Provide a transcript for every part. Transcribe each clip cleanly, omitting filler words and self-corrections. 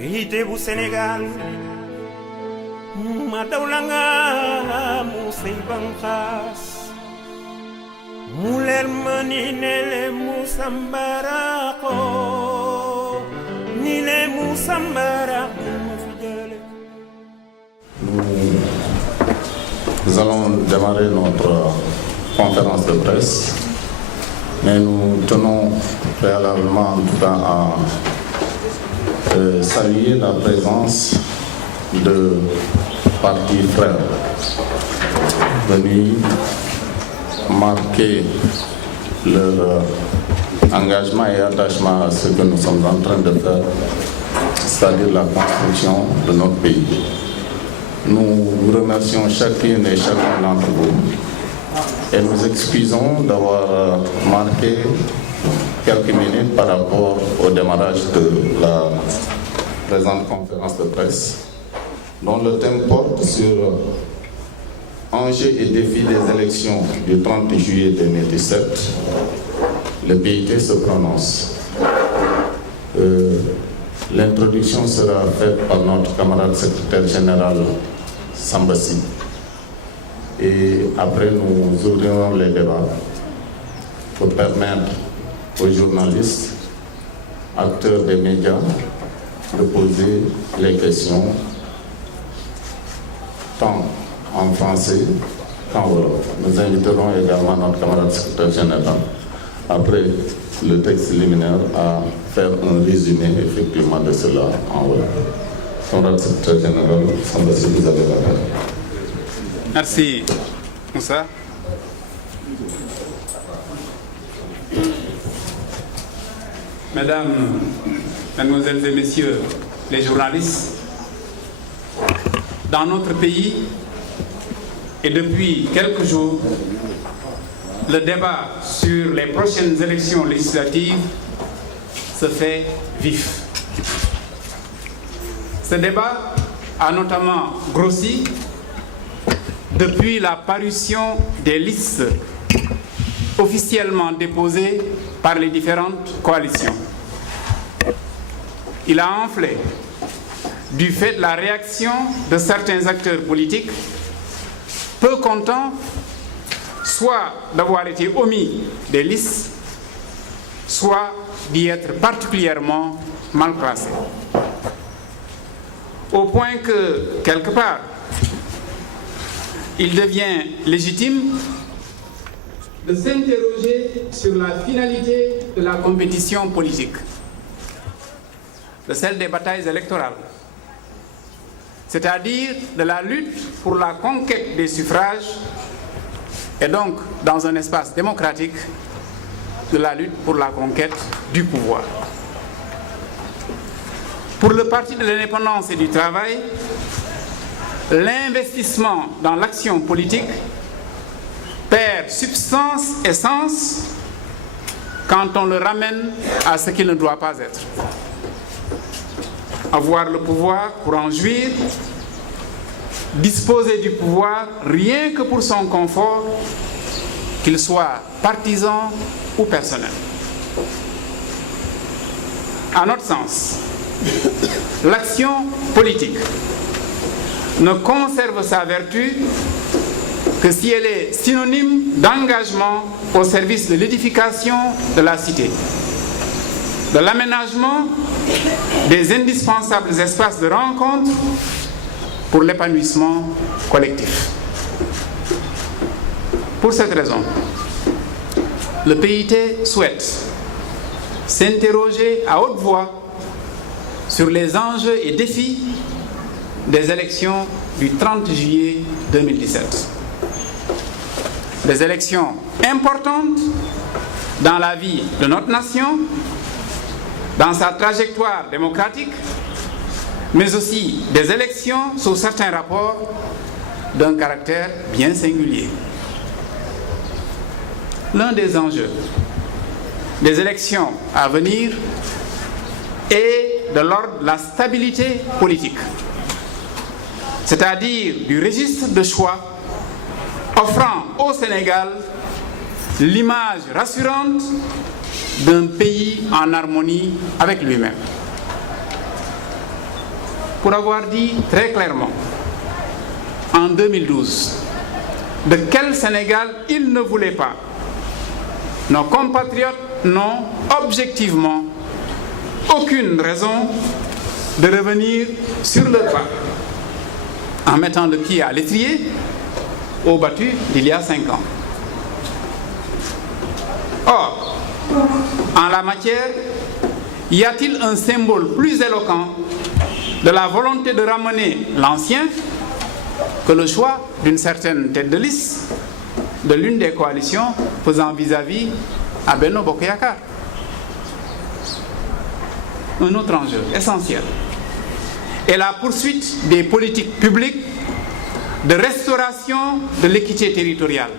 Bihite bu Sénégal ma dawlanga mu say banxaas mu leer ma ni nele mu sambarako ni le mu sambarako ma fi jële. Nous allons démarrer notre conférence de presse, mais nous tenons préalablement en tout cas à saluer la présence de partis frères venus marquer leur engagement et attachement à ce que nous sommes en train de faire, c'est-à-dire la construction de notre pays. Nous remercions chacune et chacun d'entre vous et nous excusons d'avoir marqué quelques minutes par rapport au démarrage de la présente conférence de presse, dont le thème porte sur enjeux et défis des élections du 30 juillet 2017. Le PIT se prononce. L'introduction sera faite par notre camarade secrétaire général Sambassi. Et après, nous ouvrirons les débats pour permettre aux journalistes, acteurs des médias, de poser les questions tant en français qu'en wolof. Nous inviterons également notre camarade secrétaire général, après le texte liminaire, à faire un résumé effectivement de cela en wolof. Camarade secrétaire général, Sambassi, vous avez la parole. Merci, Moussa. Mesdames, Mesdemoiselles et Messieurs les journalistes, dans notre pays, et depuis quelques jours, le débat sur les prochaines élections législatives se fait vif. Ce débat a notamment grossi depuis la parution des listes officiellement déposées par les différentes coalitions. Il a enflé du fait de la réaction de certains acteurs politiques peu contents soit d'avoir été omis des listes, soit d'y être particulièrement mal placés. Au point que, quelque part, il devient légitime de s'interroger sur la finalité de la compétition politique, de celle des batailles électorales, c'est-à-dire de la lutte pour la conquête des suffrages et donc, dans un espace démocratique, de la lutte pour la conquête du pouvoir. Pour le Parti de l'Indépendance et du Travail, l'investissement dans l'action politique perd substance et sens quand on le ramène à ce qu'il ne doit pas être. Avoir le pouvoir pour en jouir, disposer du pouvoir rien que pour son confort, qu'il soit partisan ou personnel. À notre sens, l'action politique ne conserve sa vertu que si elle est synonyme d'engagement au service de l'édification de la cité, de l'aménagement des indispensables espaces de rencontre pour l'épanouissement collectif. Pour cette raison, le PIT souhaite s'interroger à haute voix sur les enjeux et défis des élections du 30 juillet 2017. Des élections importantes dans la vie de notre nation, dans sa trajectoire démocratique, mais aussi des élections sous certains rapports d'un caractère bien singulier. L'un des enjeux des élections à venir est de l'ordre de la stabilité politique, c'est-à-dire du registre de choix offrant au Sénégal l'image rassurante d'un pays en harmonie avec lui-même. pour avoir dit très clairement, en 2012, de quel Sénégal il ne voulait pas. Nos compatriotes n'ont objectivement aucune raison de revenir sur leur pas en mettant le pied à l'étrier au battu d'il y a 5 ans. Or, en la matière, y a-t-il un symbole plus éloquent de la volonté de ramener l'ancien que le choix d'une certaine tête de liste de l'une des coalitions faisant vis-à-vis à Benno Bokk Yakaar? Un autre enjeu essentiel est la poursuite des politiques publiques de restauration de l'équité territoriale,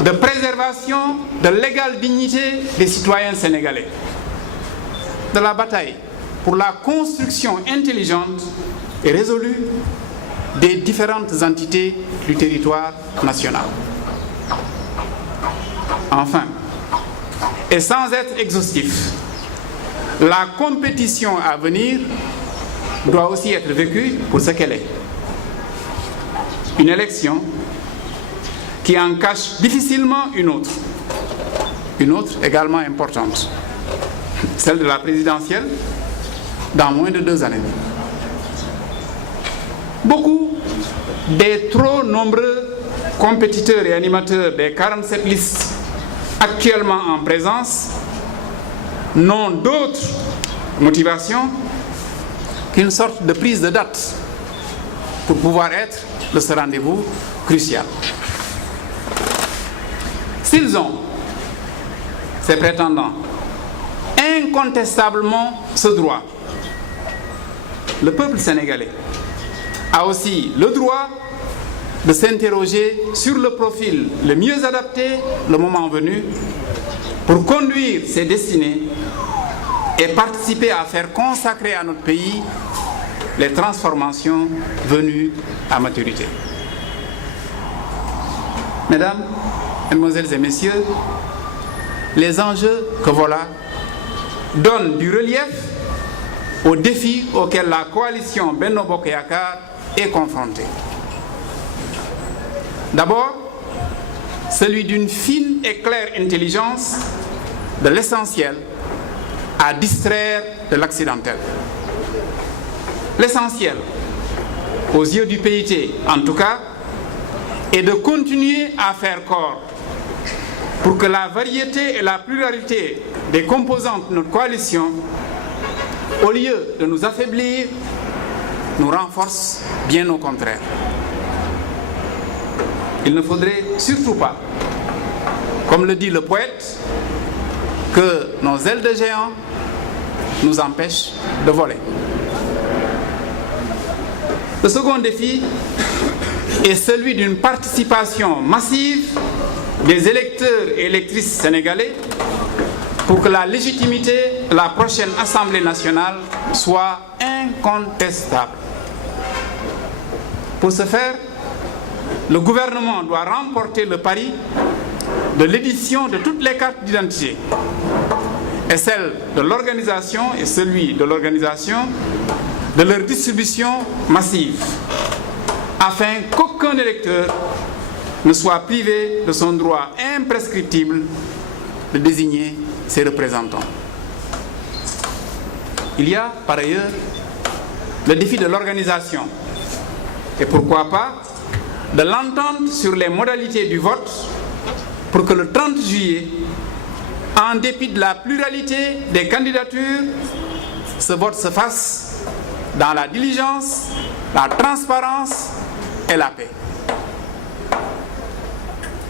de préservation de l'égale dignité des citoyens sénégalais, de la bataille pour la construction intelligente et résolue des différentes entités du territoire national. Enfin, et sans être exhaustif, la compétition à venir doit aussi être vécue pour ce qu'elle est. Une élection qui en cache difficilement une autre également importante, celle de la présidentielle, dans moins de 2 années. Beaucoup des trop nombreux compétiteurs et animateurs des 47 listes actuellement en présence n'ont d'autre motivation qu'une sorte de prise de date pour pouvoir être de ce rendez-vous crucial. S'ils ont, ces prétendants, incontestablement ce droit, le peuple sénégalais a aussi le droit de s'interroger sur le profil le mieux adapté, le moment venu, pour conduire ses destinées et participer à faire consacrer à notre pays les transformations venues à maturité. Mesdames, Mesdemoiselles et Messieurs, les enjeux que voilà donnent du relief aux défis auxquels la coalition Benno Bokk Yakaar est confrontée. D'abord, celui d'une fine et claire intelligence de l'essentiel à distraire de l'accidentel. L'essentiel, aux yeux du PIT en tout cas, est de continuer à faire corps pour que la variété et la pluralité des composantes de notre coalition, au lieu de nous affaiblir, nous renforce, bien au contraire. Il ne faudrait surtout pas, comme le dit le poète, que nos ailes de géant nous empêchent de voler. Le second défi est celui d'une participation massive des électeurs et électrices sénégalais pour que la légitimité de la prochaine Assemblée nationale soit incontestable. Pour ce faire, le gouvernement doit remporter le pari de l'édition de toutes les cartes d'identité et celle de l'organisation et celui de l'organisation de leur distribution massive afin qu'aucun électeur ne soit privé de son droit imprescriptible de désigner ses représentants. Il y a par ailleurs le défi de l'organisation et pourquoi pas de l'entente sur les modalités du vote pour que le 30 juillet, en dépit de la pluralité des candidatures, ce vote se fasse dans la diligence, la transparence et la paix.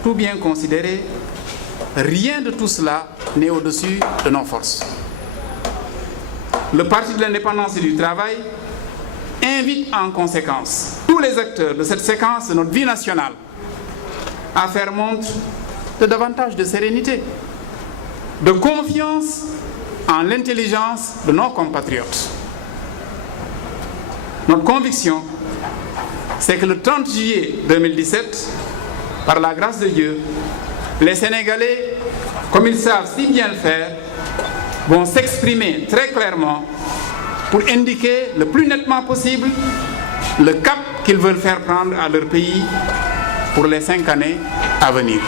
Tout bien considéré, rien de tout cela n'est au-dessus de nos forces. Le Parti de l'indépendance et du travail invite en conséquence tous les acteurs de cette séquence de notre vie nationale à faire montre de davantage de sérénité, de confiance en l'intelligence de nos compatriotes. Notre conviction, c'est que le 30 juillet 2017, par la grâce de Dieu, les Sénégalais, comme ils savent si bien le faire, vont s'exprimer très clairement pour indiquer le plus nettement possible le cap qu'ils veulent faire prendre à leur pays pour les 5 années à venir.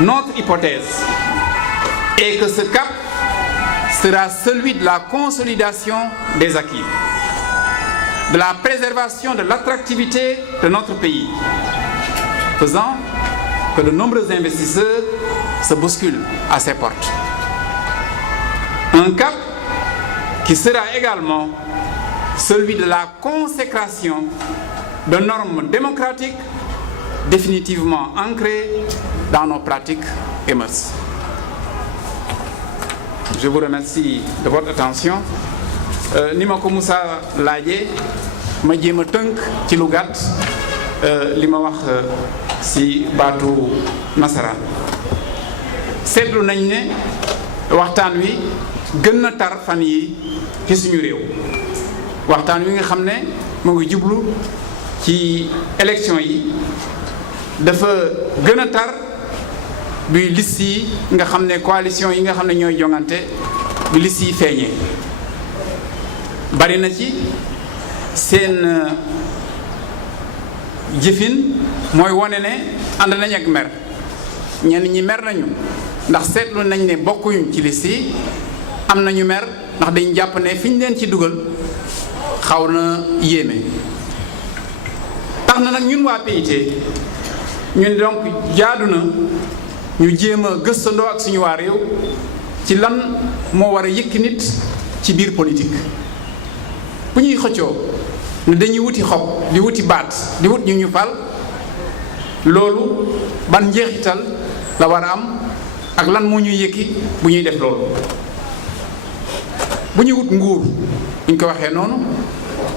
Notre hypothèse est que ce cap sera celui de la consolidation des acquis, de la préservation de l'attractivité de notre pays, faisant que de nombreux investisseurs se bousculent à ses portes. Un cap qui sera également celui de la consécration de normes démocratiques définitivement ancrées dans nos pratiques et mœurs. Je vous remercie de votre attention. Ni ma ko Moussa laajee ma jéem a tënk ci lu gàtt li ma wax ci baatu nasaraan. Seetlu nañ ne waxtaan wi gën na tar fan yi ci suñu réew waxtaan wi nga xam ne mu ngi jublu ci élection yi dafa gën a tar bi liste yi nga xam ne coalition yi nga xam ne ñooy jongante bi liste yi feeñee bari na ci seen jëfin mooy wone ne ànd nañ ak mer ñenn ñi mer nañu ndax seetlu nañ ne bokkuñu ci liste yi am nañu mer ndax dañ jàpp ne fi ñu leen ci dugal xaw na yéeme tax na nag ñun waa PIT ñun donc jaadu na ñu jéem a gëstandoo ak suñu waa réew ci lan moo war a yëkki nit ci biir politique bu ñuy xëccoo ne dañuy wuti xob di wuti baat di wut ñu fal loolu ban njeexital la war a am ak lan moo ñuy yëkki bu ñuy def loolu bu ñuy wut nguur bu ñu ko waxee noonu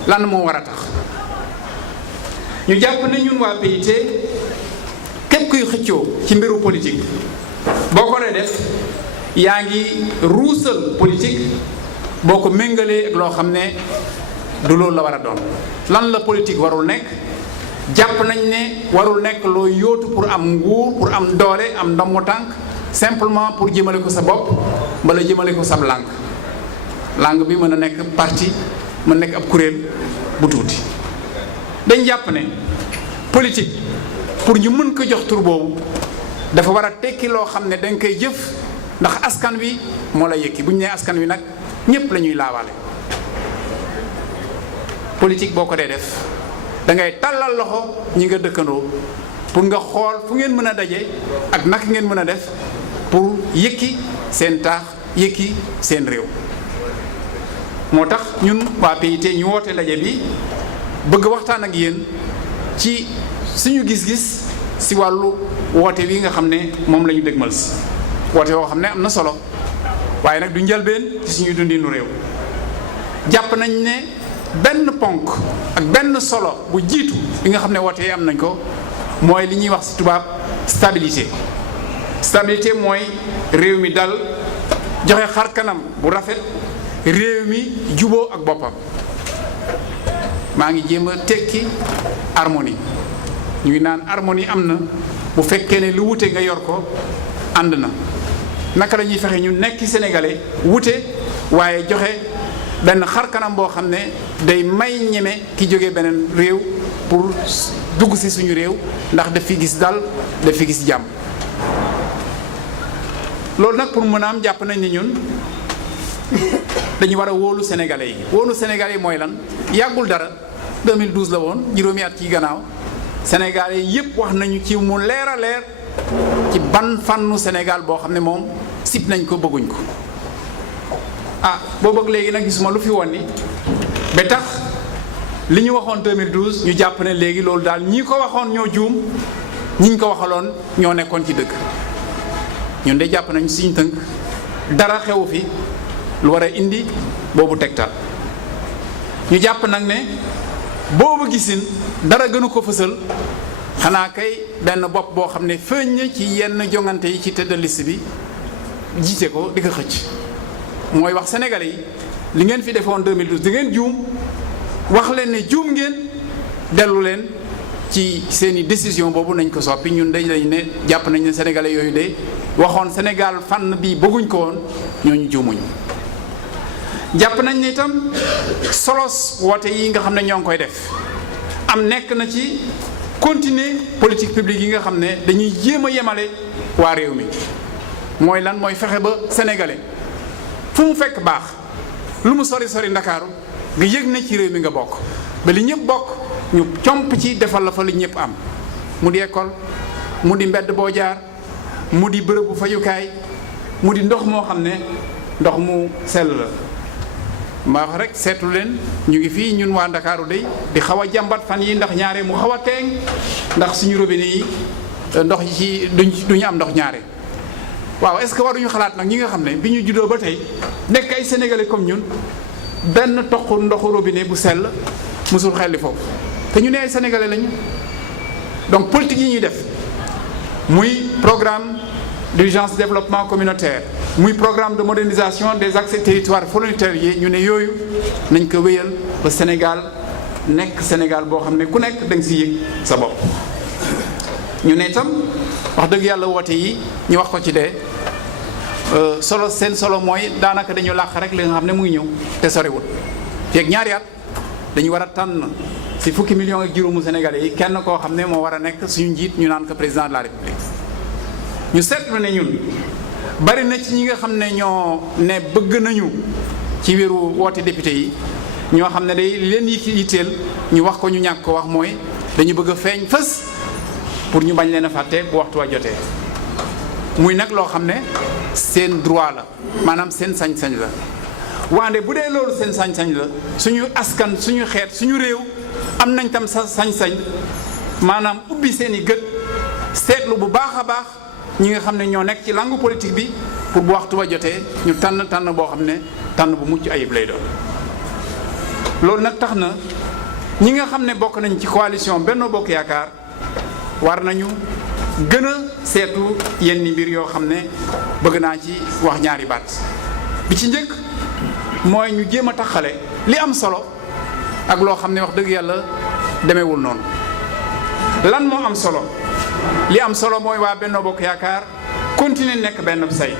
lan moo war a tax ñu jàpp ne ñun waa PIT képp kuy xëccoo ci mbiru politique boo ko dee def yaa ngi ruusal politique boo ko méngalee ak loo xam ne du loolu la war a doon lan la politique warul nekk jàpp nañ ne warul nekk loo yóotu pour am nguur pour am doole am ndombo tànk simplement pour jëmale ko sa bopp wala jëmale ko sab langue bi mën a nekk parti mën nekk ab kuréel bu tuuti dañ jàpp ne politique pour ñu mën ko jox tur boobu dafa war a tekki loo xam ne dañ koy jëf ndax askan wi moo la yëkki bu ñu nee askan wi nag ñépp la ñuy laawaale politique boo ko dee def da ngay tàllal loxo ñi nga dëkkandoo pour nga xool fu ngeen mën a daje ak naka ngeen mën a def pour yëkki seen taax yëkki seen réew moo tax ñun waa PIT ñu woote ndaje bi bëgg waxtaan ak yéen ci suñu gis-gis si wàllu woote wi nga xam ne moom la ñu dëgmal si woote woo xam ne am na solo waaye nag du njëlbeen ci suñu dundinu réew jàpp nañ ne benn ponk ak benn solo bu jiitu bi nga xam ne woote yi am nañ ko mooy li ñuy wax si tubaab stabilité mooy réew mi dal joxe xar kanam bu rafet réew mi juboo ak boppam maa ngi jéem a tekki harmonie ñu ngi naan harmonie am na bu fekkee ne lu wute nga yor ko ànd na naka la ñuy fexe ñu nekk sénégalais wute waaye joxe benn xar kanam boo xam ne day may ñeme ki jógee beneen réew pour dugg si suñu réew ndax daf fi gis dal daf fi gis jàmm loolu nag pour mën a am jàpp nañ ne ñun dañu war a wóolu sénégalais yi wóolu sénégalais yi mooy lan yàggul dara 2012 la woon juróomi at ci gannaaw sénégalais yépp wax nañu ci mu leer a leer ci ban fànnu Sénégal boo xam ne moom sib nañ ko bëgguñ ko boo bëgg léegi nag gisuma lu fi woon ni ba tax li ñu waxoon 2012 ñu jàpp ne léegi loolu daal ñi ko waxoon ñoo juum ñiñ ko waxaloon ñoo nekkoon ci dëgg ñun de jàpp nañ suñu tënk dara xewu fi lu war a indi boobu tegtal ñu jàpp nag ne boobu gisin dara gënu ko fësal xanaa kay benn bopp boo xam ne feeñ ci yenn jongante yi ci tête de liste bi jiite ko di ko xëcc mooy wax sénégalais yi li ngeen fi defoon 2012 di ngeen juum wax leen ne juum ngeen dellu leen ci seeni décision boobu nañ ko soppi ñun dañ ne jàpp nañ ne sénégalais yooyu de waxoon Sénégal fànn bi bëgguñ ko woon ñooñu juumuñ jàpp nañ ne itam solos woote yi nga xam ne ñoo ngi koy def nekk na ci continuer politique publique yi nga xam ne dañuy jéem a yemale waa réew mi mooy lan mooy fexe ba sénégalais fu mu fekk baax lu mu sori sori ndakaaru nga yëg na ci réew mi nga bokk ba li ñëpp bokk ñu comp ci defal la fa li ñëpp am mu di école mu di mbedd boo jaar mu di bërëbu fajukaay mu di ndox moo xam ne ndox mu sell la ma wax rek seetu leen ñu ngi fii ñun waa ndakaaru day di xaw a jàmbat fan yi ndax ñaare mu xaw a teeng ndax suñu robinet yi ndox yi ci duñu am ndox ñaare waaw est-ce que waruñu xalaat nag ñi nga xam ne bi ñu juddoo ba tey nekk ay sénégalais comme ñun benn toq ndoxu robinet bu sell musul xelli foofu te ñu ne ay sénégalais lañu donc politique yi ñuy def muy programme d'urgence développement communautaire muy programme de modernisation des accès territoires frontaliers ñu ne yooyu nañ ko wéyal ba Sénégal nekk Sénégal boo xam ne ku nekk da nga si yëg sa bopp. ñu ne itam wax dëgg yàlla woote yi ñu wax ko ci dee solo seen solo mooy daanaka dañu làq rek li nga xam ne muy ñëw te soriwul feeg ñaari at dañu war a tànn si fukki millions ak juróomu Sénégalais yi kenn koo xam ne moo war a nekk suñu njiit ñu naan ko président de la République. ñu seetlu ne ñun bari na ci ñi nga xam ne ñoo ne bëgg nañu ci wéru woote député yi ñoo xam ne day leen yitteel ñu wax ko ñu ñàkk ko wax mooy dañu bëgg a feeñ fës pour ñu bañ leen a fàtte bu waxtu wa jotee muy nag loo xam ne seen droit la maanaam seen sañ-sañ la waande bu dee loolu seen sañ-sañ la suñu askan suñu xeet suñu réew am nañ tam sa sañ-sañ maanaam ubbi seen i gët seetlu bu baax a baax ñi nga xam ne ñoo nekk ci langue politique bi pour bu waxtu wa jotee ñu tànn boo xam ne tànn bu mucc ayib lay doon. loolu nag tax na ñi nga xam ne bokk nañ ci coalition Benno Bokk Yaakaar war nañu gën a seetu yenn mbir yoo xam ne bëgg naa ci wax ñaari baat bi ci njëkk mooy ñu jéem a taxale li am solo ak loo xam ne wax dëgg yàlla demeewul noonu. lan moo am solo li am solo mooy waa Benno Bokk Yaakaar continuer nekk benn say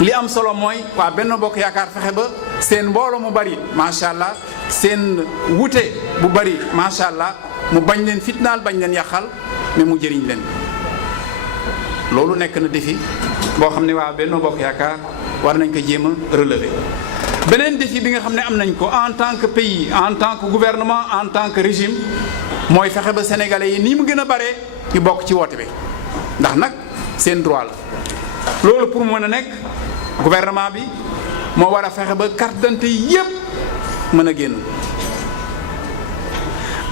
li am solo mooy waa Benno Bokk Yaakaar fexe ba seen mbooloo mu bari macha allah seen wute bu bari macha allah mu bañ leen fitnaal bañ leen yàqal mais mu jëriñ leen. loolu nekk na défi boo xam ne waa Benno Bokk Yaakaar war nañ ko jéem a relever. beneen défi bi nga xam ne am nañ ko en tant que pays en tant que gouvernement en tant que régime mooy fexe ba sénégalais yi ni mu gën a bare ñu bokk ci woote bi ndax nag seen droit la. loolu pour mu mën a nekk gouvernement bi moo war a fexe ba carte d'identité yépp mën a génn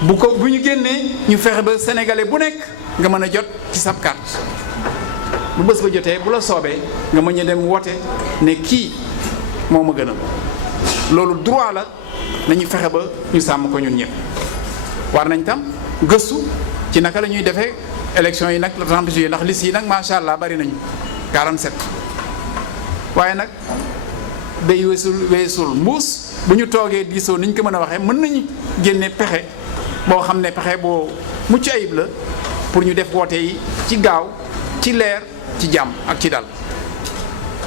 bu ñu génnee ñu fexe ba sénégalais bu nekk nga mën a jot ci sab carte bu bés ba jotee bu la soobee nga mën a dem woote ne kii moo ma gënal. loolu droit la nañu fexe ba ñu sàmm ko ñun ñëpp. war nañ tam gëstu ci naka la ñuy defee élection yi nag le 30 juillet ndax liste yi nag macha allah bari nañu 47 waaye nag day weesul mbuus bu ñu toogee diisoo ni ñu ko mën a waxee mën nañu génne pexe boo xam ne pexe boo mucc ayib la pour ñu def woote yi ci gaaw ci leer ci jàmm ak ci dal.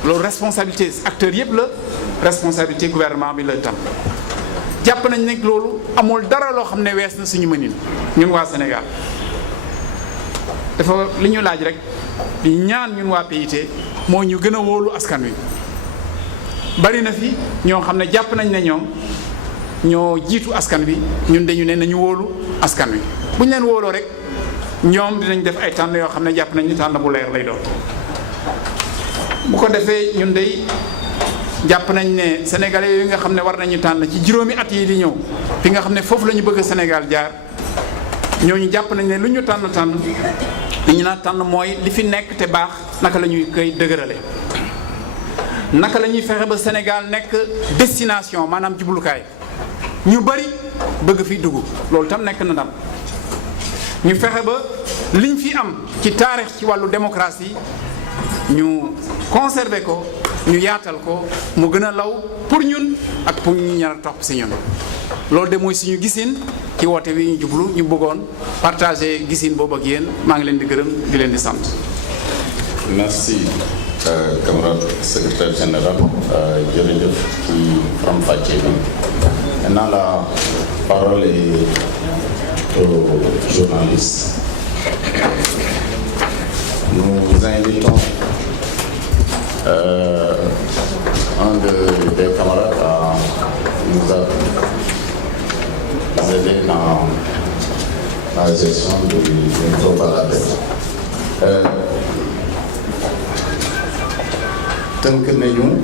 loolu responsabilité acteurs yëpp la responsabilité gouvernement bi la tam. jàpp nañ ne loolu amul dara loo xam ne wees na suñu mënin ñun waa Sénégal dafa li ñu laaj rek di ñaan ñun waa PIT moo ñu gën a wóolu askan wi. bari na fi ñoo xam ne jàpp nañ ne ñoom ñoo jiitu askan wi ñun dañu ne nañu wóolu askan wi bu ñu leen wóoloo rek ñoom dinañ def ay tànn yoo xam ne jàpp nañ ni tànn bu leer lay doon. bu ko defee ñun day jàpp nañ ne sénégalais yooyu nga xam ne war nañu tànn ci juróomi at yi di ñëw fi nga xam ne foofu la ñu bëgg Sénégal jaar ñooñu jàpp nañ ne lu ñu tànn li ñu naan tànn mooy li fi nekk te baax naka la ñuy koy dëgërale. naka la ñuy fexe ba Sénégal nekk destination maanaam jublukaay ñu bari bëgg fi dugg loolu tam nekk na ndam ñu fexe ba liñ fi am ci taarix ci wàllu démocratie ñu conserver ko ñu yaatal ko mu gën a law pour ñun ak pour ñu ñaar topp si ñun. loolu de mooy suñu gisin ci woote wi ñu jublu ñu bëggoon partager gisin boobu ak yéen maa ngi leen di gërëm di leen di sant. Merci. camarade secrétaire général, jërëjëf ci faram-fàccee bi. Maintenant, la parole est aux journalistes. Nous invitons un des camarades à nous aider dans la gestion du micro-baladeur. tënk nañu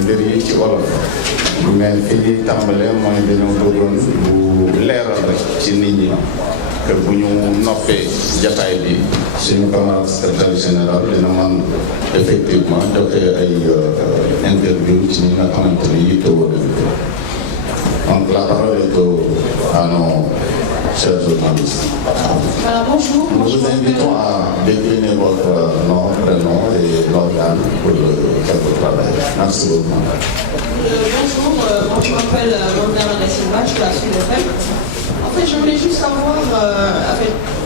mbir yi ci wolof mais fi ñuy tàmbalee mooy dañoo bëggoon bu leeral rek ci nit ñi que bu ñu noppee jataay bi suñu camarade secrétaire général dina man effectivement joxe ay interview ci ñi nga xamante ni yittewoo nañu ko. Donc la parole est à nos chers journalistes. Bonjour. Nous vous invitons à décliner votre nom, prénom et l'organe pour lequel vous travaillez. Merci beaucoup. Bonjour, moi je m'appelle Mandana Silva, je suis à Sud FM. En fait, je voulais juste savoir,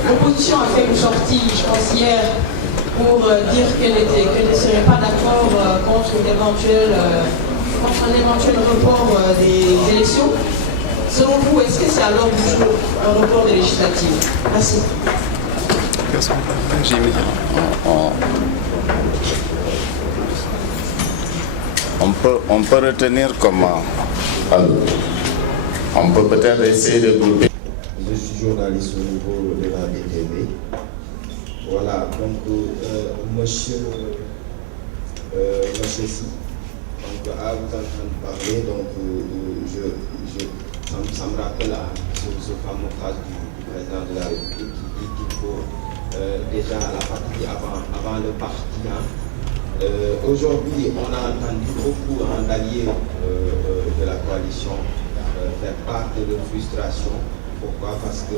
l'opposition a fait une sortie, je pense hier, pour dire qu'elle ne serait pas d'accord contre un éventuel report des élections. Selon vous, est-ce que c'est à l'ordre du jour un report des législatives? Merci. On peut retenir comment? On peut peut-être essayer de grouper. Je suis journaliste au niveau de la DTV. Voilà, donc monsieur Si, donc, à vous entendre parler, donc ça me rappelle ce fameux phrase du président de la République qui dit qu'il faut déjà la partie avant le parti. Aujourd'hui, on a entendu beaucoup d'alliés de la coalition faire part de leur frustration. Pourquoi? Parce que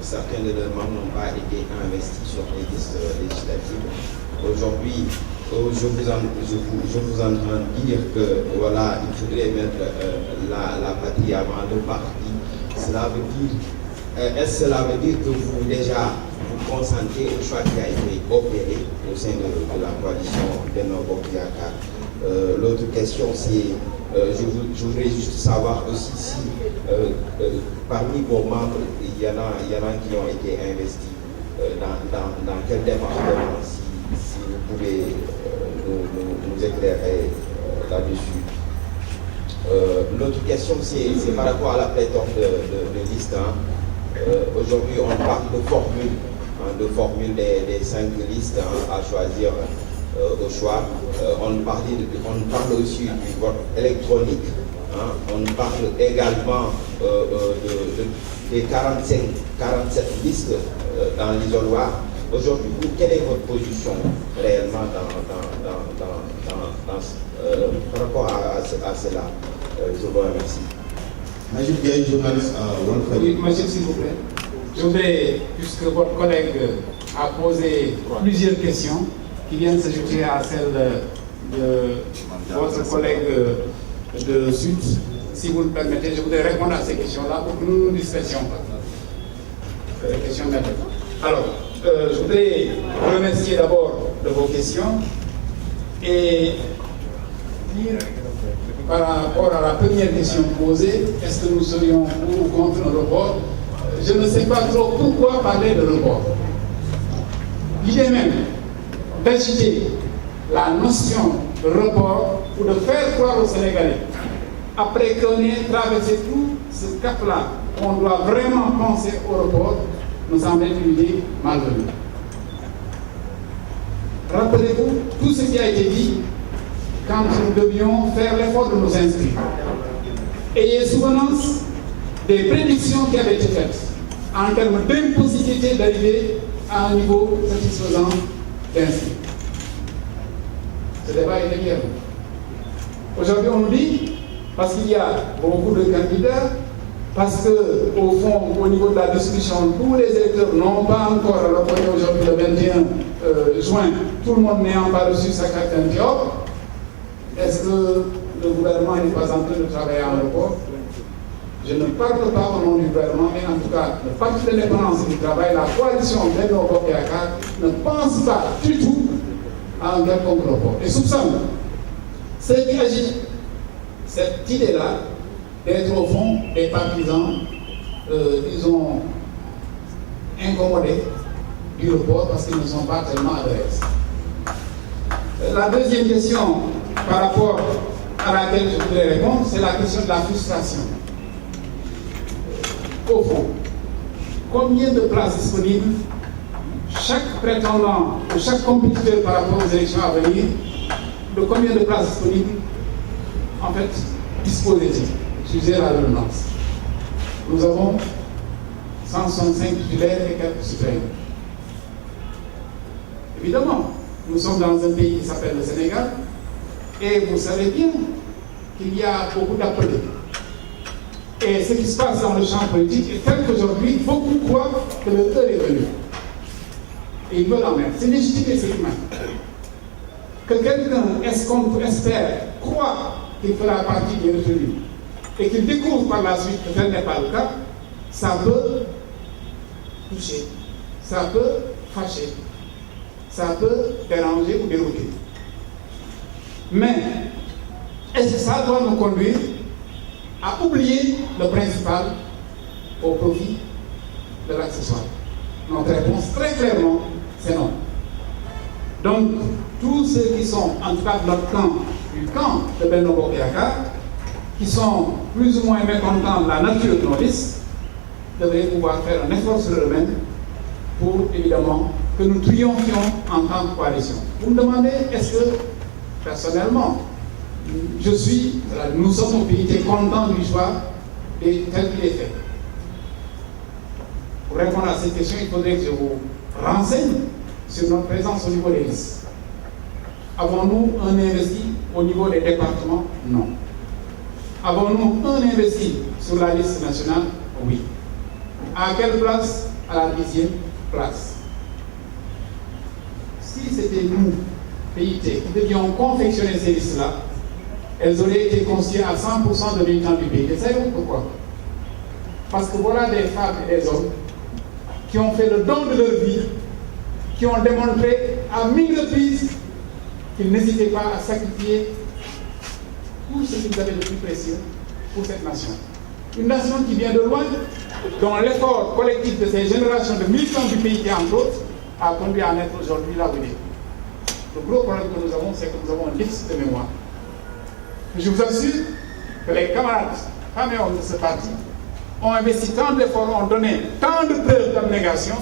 certains de leurs membres n'ont pas été investis sur les listes législatives. Aujourd'hui, je vous entends dire que voilà, il faudrait mettre la patrie avant le parti. Cela veut dire, cela veut dire que vous déjà vous consentez au choix qui a été opéré au sein de la coalition Benno Bokk Yakaar. L'autre question, c'est je voudrais juste savoir aussi si parmi vos membres, il y en a qui ont été investis dans quel département, si vous pouvez nous éclairer là-dessus. L'autre question, c'est par rapport à la pléthore de listes. Aujourd'hui, on parle de formule des 5 listes à choisir au choix. On parle aussi du vote électronique. On parle également des 47 listes dans l'isoloir. Aujourd'hui, quelle est votre position réellement par rapport à cela? Je vous remercie. Majid Gaye, journaliste à Walfadjri. Oui, monsieur, s'il vous plaît. Je voudrais, puisque votre collègue a posé plusieurs questions qui viennent s'ajouter à celle de votre collègue de Sud, si vous le permettez, je voudrais répondre à ces questions-là pour que nous ne nous dispersions pas. Les questions maintenant. Alors, je voudrais vous remercier d'abord de vos questions et dire par rapport à la première question posée, est-ce que nous serions pour ou contre un report? Je ne sais pas trop pourquoi parler de report. L'idée même d'agiter la notion de report ou de faire croire aux Sénégalais, après qu'on ait traversé tout ce cap-là, on doit vraiment penser au report, nous semble être une idée malvenue. Rappelez-vous tout ce qui a été dit quand nous devions faire l'effort de nous inscrire. Ayez souvenance des prédictions qui avaient été faites en termes d'impossibilité d'arriver à un niveau satisfaisant d'inscrits. Ce débat est derrière nous. Aujourd'hui, on nous dit, parce qu'il y a beaucoup de candidats, parce qu'au fond, au niveau de la discussion, tous les électeurs n'ont pas encore, alors qu'on est aujourd'hui le 21 juin, tout le monde n'ayant pas reçu sa carte d'identité. Est-ce que le gouvernement n'est pas en train de travailler en report? Je ne parle pas au nom du gouvernement, mais en tout cas, le Parti de l'indépendance et du travail, la coalition Benno Bokk Yakaar ne pense pas du tout à à un quelconque report. Et soupçonne ceux qui agitent cette idée-là d'être au fond des partisans, disons, incommodés du report parce qu'ils ne sont pas tellement adhérents. La deuxième question par rapport à laquelle je voudrais répondre, c'est la question de la frustration. Au fond, combien de places disponibles chaque prétendant ou chaque compétiteur par rapport aux élections à venir, de combien de places disponibles en fait disposait-il? Sujet la redondance. Nous avons 165 titulaires et quelques suppléants. Évidemment, nous sommes dans un pays qui s'appelle le Sénégal et vous savez bien qu'il y a beaucoup d'appelés. Et ce qui se passe dans le champ politique est tel qu'aujourd'hui, beaucoup croient que le heure est venu. Et ils veulent en mettre. C'est légitime et c'est humain. Que quelqu'un espère, croit qu'il fera partie des retenus et qu'il découvre par la suite que tel n'est pas le cas, ça peut toucher, ça peut fâcher, ça peut déranger ou dérouter. Mais, est-ce que ça doit nous conduire à oublier le principal au profit de l'accessoire? Notre réponse, très clairement, c'est non. Donc, tous ceux qui sont, en tout cas de notre camp, du camp de Benno Bokk Yakaar, qui sont plus ou moins mécontents de la nature de nos listes, devraient pouvoir faire un effort sur eux-mêmes pour, évidemment, que nous triomphions en tant que coalition. Vous me demandez, est-ce que, personnellement, nous sommes au PIT contents du choix tel qu'il est fait? Pour répondre à cette question, il faudrait que je vous renseigne sur notre présence au niveau des listes. Avons-nous un investi au niveau des départements? Non. Avons-nous un investi sur la liste nationale? Oui. À quelle place? À la 10e place. Si c'était nous, PIT, qui devions confectionner ces listes-là, elles auraient été constituées à 100% de militants du PIT. Savez-vous pourquoi? Parce que voilà des femmes et des hommes qui ont fait le don de leur vie, qui ont démontré à 1000 reprises qu'ils n'hésitaient pas à sacrifier tout ce qu'ils avaient de plus précieux pour cette nation. Une nation qui vient de loin, dont l'effort collectif de ces générations de militants du PIT, entre autres, a conduit à en être aujourd'hui là où il est. Le gros problème que nous avons, c'est que nous avons un déficit de mémoire. Je vous assure que les camarades femmes et hommes de ce parti ont investi tant d'efforts, ont donné tant de preuves d'abnégation,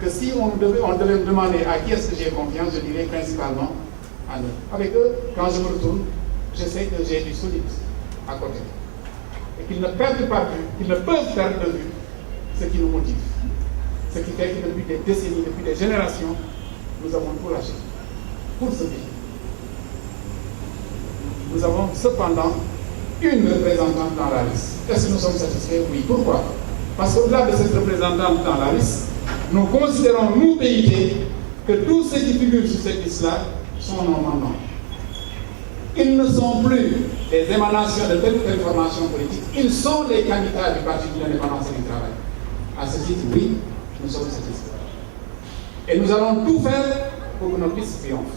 que si on devait me demander à qui est-ce que j'ai confiance, je dirais principalement à eux. Avec eux, quand je me retourne, je sais que j'ai du solide à côté. Et qu'ils ne perdent pas de vue, qu'ils ne peuvent perdre de vue ce qui nous motive. Ce qui fait que depuis des décennies, depuis des générations, nous avons tout lâché pour ce pays. Nous avons cependant une représentante dans la liste. Est-ce que nous sommes satisfaits? Oui. Pourquoi? Parce qu'au-delà de cette représentante dans la liste, nous considérons, nous, PIT, que tous ceux qui figurent sur cette liste-là sont nos mandants. Ils ne sont plus des émanations de telle ou telle formation politique. Ils sont les candidats du Parti de l'Indépendance et du Travail. À ce titre, oui, nous sommes satisfaits. Et nous allons tout faire pour que notre liste triomphe.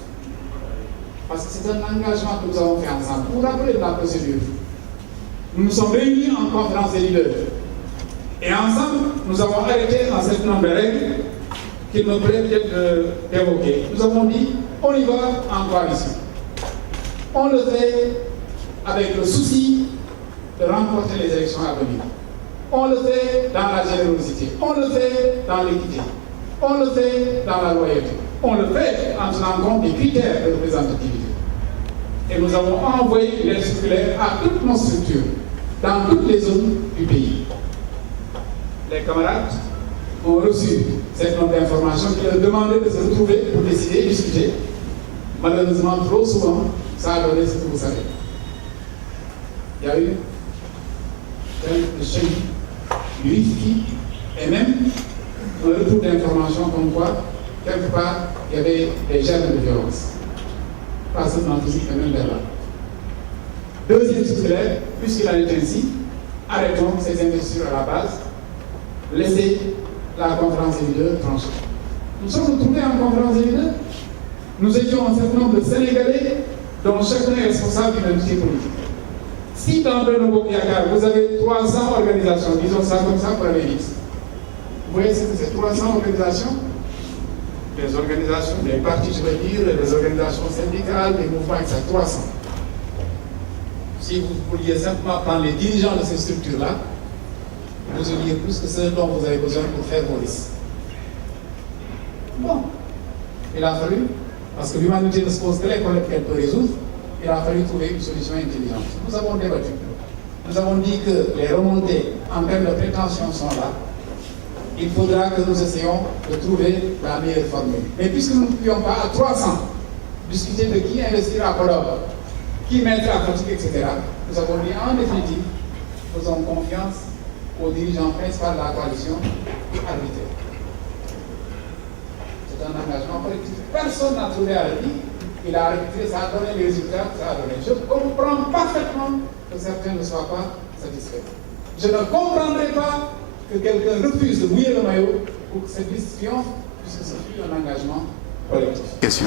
Parce que c'est un engagement que nous avons fait ensemble. Vous vous rappelez de la procédure? Nous nous sommes réunis en conférence des leaders. Et ensemble, nous avons arrêté un certain nombre de règles qu'il me plaît peut-être d'évoquer. Nous avons dit, on y va en coalition. On le fait avec le souci de remporter les élections à venir. On le fait dans la générosité. On le fait dans l'équité. On le fait dans la loyauté. On le fait en tenant compte des critères de représentativité. Et nous avons envoyé une lettre circulaire à toutes nos structures, dans toutes les zones du pays. Les camarades ont reçu cette note d'information qui leur demandait de se retrouver pour décider, discuter. Malheureusement, trop souvent, ça a donné ce que vous savez. Il y a eu quelques chaînes juridiques et même un retour d'information comme quoi, quelque part, il y avait des germes de violence. Pas seulement physique, mais même verbal. Deuxième circulaire, puisqu'il en est ainsi, arrêtons ces investitures à la base, laissez la conférence des leaders trancher. Nous sommes retrouvés en conférence des leaders. nous étions un certain nombre de Sénégalais dont chacun est responsable d'une entité politique. Si dans Benno Bokk Yakaar, vous avez 300 organisations, disons ça comme ça pour aller vite, vous voyez ce que c'est 300 organisations? Des organisations, des partis, je veux dire, des organisations syndicales, des mouvements, etc. 300. Si vous vouliez simplement prendre les dirigeants de ces structures-là, vous auriez plus que ce dont vous avez besoin pour faire vos listes. Bon, il a fallu, parce que l'humanité ne se pose que les problèmes qu'elle peut résoudre, il a fallu trouver une solution intelligente. Nous avons débattu. Nous avons dit que les remontées en termes de prétention sont là. Il faudra que nous essayions de trouver la meilleure formule. Mais puisque nous ne pouvions pas à 300 discuter de qui investir à Podor, qui mettre à pratique, etc., nous avons dit en définitive, faisons confiance aux dirigeants principaux de la coalition arbitraire. C'est un engagement collectif. Personne n'a trouvé à le dire. Il a arbitré, ça a donné les résultats, ça a donné. Je comprends parfaitement que certains ne soient pas satisfaits. Je ne comprendrai pas que quelqu'un refuse de mouiller le maillot pour que cette liste triomphe, puisque ce fut un engagement collectif. Question.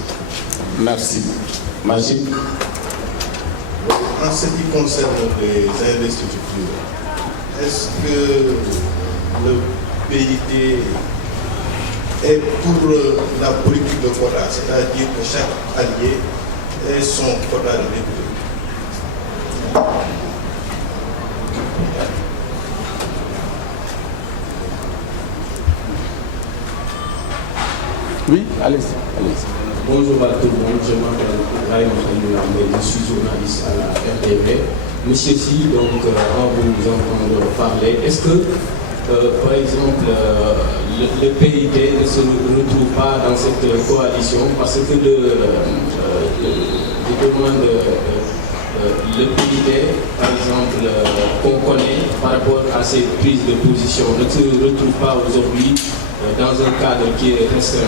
Merci. Magique. En ce qui concerne les investitures, est-ce que le PIT est pour la politique de quota, c'est-à-dire que chaque allié ait son quota de députés? Oui, allez-y. Bonjour à tout le monde, je m'appelle Ibrahim Khalil, je suis journaliste à la RTV. Monsieur Si, donc en vous entendant parler, est-ce que, par exemple, le PIT ne se retrouve pas dans cette coalition parce que je demande le PIT, par exemple, qu'on connaît par rapport à ces prises de position, ne se retrouve pas aujourd'hui dans un cadre qui est restreint.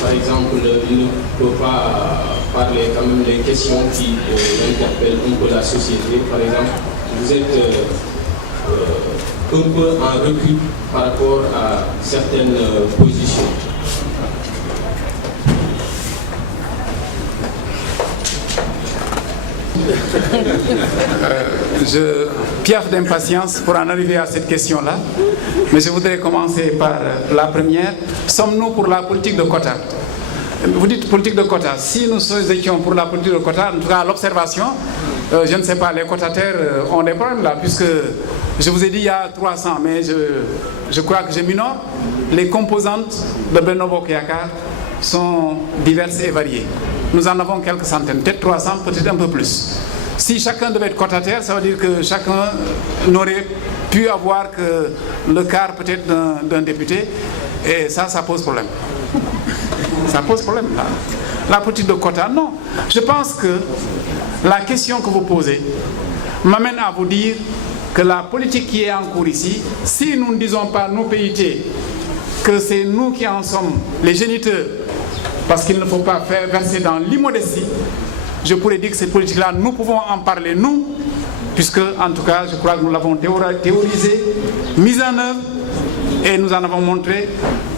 Par exemple, il ne peut pas parler quand même des questions qui interpellent un peu la société. Par exemple, vous êtes un peu en recul par rapport à certaines positions. Je piaffe d'impatience pour en arriver à cette question-là, mais je voudrais commencer par la première. Sommes-nous pour la politique de quota? Vous dites politique de quota. Si nous étions pour la politique de quota, en tout cas à l'observation, je ne sais pas, les quotataires ont des problèmes là, puisque je vous ai dit il y a 300, mais je crois que je minore. Les composantes de Benno Bokk Yakaar sont diverses et variées. Nous en avons quelques centaines, peut-être 300, peut-être un peu plus. Si chacun devait être quotataire, ça veut dire que chacun n'aurait pu avoir que le quart peut-être d'un député, et ça pose problème. Ça pose problème là. La politique de quota, non. Je pense que la question que vous posez m'amène à vous dire que la politique qui est en cours ici, si nous ne disons pas, nous PIT, que c'est nous qui en sommes les géniteurs, parce qu'il ne faut pas faire verser dans l'immodestie, je pourrais dire que cette politique-là, nous pouvons en parler, nous, puisque, en tout cas, je crois que nous l'avons théorisée, mise en œuvre, et nous en avons montré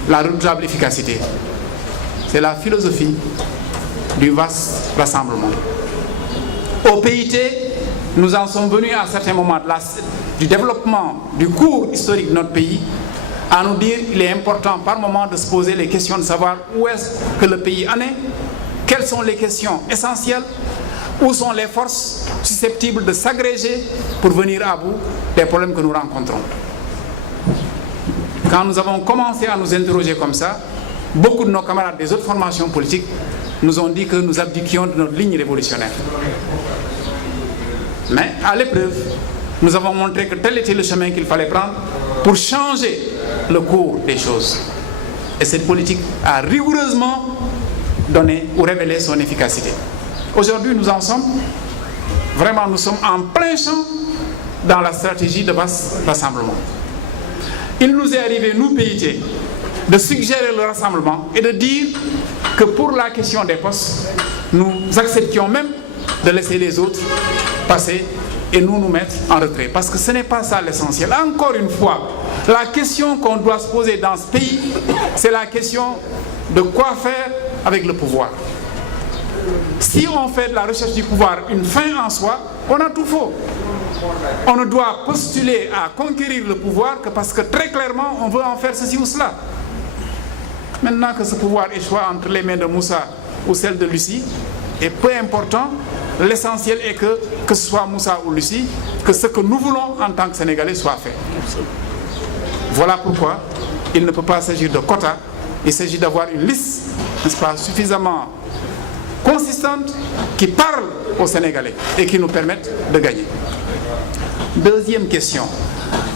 la redoutable efficacité. C'est la philosophie du vaste rassemblement. Au PIT, nous en sommes venus à certains moments du développement, du cours historique de notre pays, à nous dire qu'il est important par moment de se poser les questions de savoir où est-ce que le pays en est, quelles sont les questions essentielles, où sont les forces susceptibles de s'agréger pour venir à bout des problèmes que nous rencontrons. Quand nous avons commencé à nous interroger comme ça, beaucoup de nos camarades des autres formations politiques nous ont dit que nous abdiquions de notre ligne révolutionnaire. Mais à l'épreuve, nous avons montré que tel était le chemin qu'il fallait prendre pour changer le cours des choses. Et cette politique a rigoureusement donné ou révélé son efficacité. Aujourd'hui, nous en sommes, vraiment, nous sommes en plein champ dans la stratégie de vaste rassemblement. Il nous est arrivé, nous PIT, de suggérer le rassemblement et de dire que pour la question des postes, nous acceptions même de laisser les autres passer et nous mettre en retrait. Parce que ce n'est pas ça l'essentiel. Encore une fois, la question qu'on doit se poser dans ce pays, c'est la question de quoi faire avec le pouvoir. si on fait de la recherche du pouvoir une fin en soi, on a tout faux. On ne doit postuler à conquérir le pouvoir que parce que très clairement on veut en faire ceci ou cela. Maintenant que ce pouvoir échoue entre les mains de Moussa ou celles de Lucie, et peu important, l'essentiel est que ce soit Moussa ou Lucie, que ce que nous voulons en tant que Sénégalais soit fait. Voilà pourquoi il ne peut pas s'agir de quotas, il s'agit d'avoir une liste, n'est-ce pas, suffisamment consistante qui parle aux Sénégalais et qui nous permette de gagner. Deuxième question.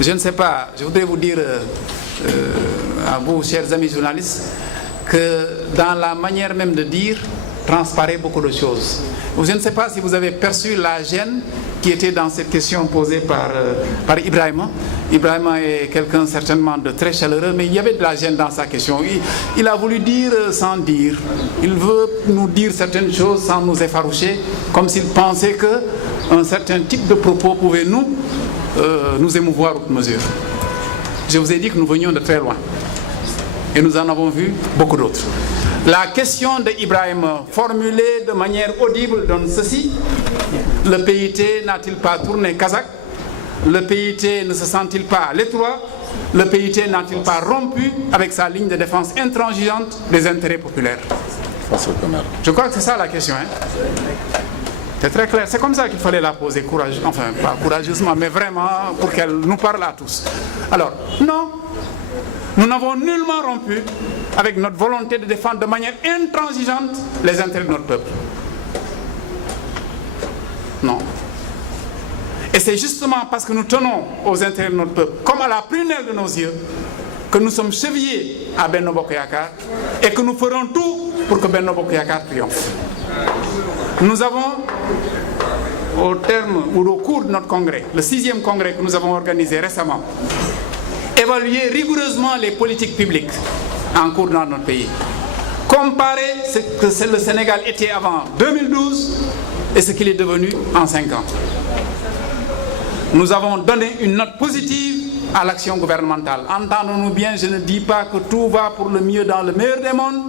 Je ne sais pas, je voudrais vous dire à vous, chers amis journalistes, que dans la manière même de dire, transparaît beaucoup de choses. Je ne sais pas si vous avez perçu la gêne qui était dans cette question posée par Ibrahima. Ibrahima est quelqu'un certainement de très chaleureux, mais il y avait de la gêne dans sa question. Il a voulu dire sans dire. Il veut nous dire certaines choses sans nous effaroucher, comme s'il pensait qu'un certain type de propos pouvait nous émouvoir outre mesure. Je vous ai dit que nous venions de très loin. Et nous en avons vu beaucoup d'autres. La question d'Ibrahim formulée de manière audible donne ceci. Le PIT n'a-t-il pas tourné kazakh? Le PIT ne se sent-il pas à l'étroit? Le PIT n'a-t-il pas rompu avec sa ligne de défense intransigeante des intérêts populaires? Je crois que c'est ça la question. C'est très clair. C'est comme ça qu'il fallait la poser courageusement. Enfin, pas courageusement, mais vraiment pour qu'elle nous parle à tous. Alors, non. Nous n'avons nullement rompu avec notre volonté de défendre de manière intransigeante les intérêts de notre peuple. Non. Et c'est justement parce que nous tenons aux intérêts de notre peuple, comme à la prunelle de nos yeux, que nous sommes chevillés à Benno Bokk Yakaar et que nous ferons tout pour que Benno Bokk Yakaar triomphe. Nous avons, au terme ou au cours de notre congrès, le 6e congrès que nous avons organisé récemment, évaluer rigoureusement les politiques publiques en cours dans notre pays. Comparer ce que le Sénégal était avant 2012 et ce qu'il est devenu en 5 ans. Nous avons donné une note positive à l'action gouvernementale. Entendons-nous bien, je ne dis pas que tout va pour le mieux dans le meilleur des mondes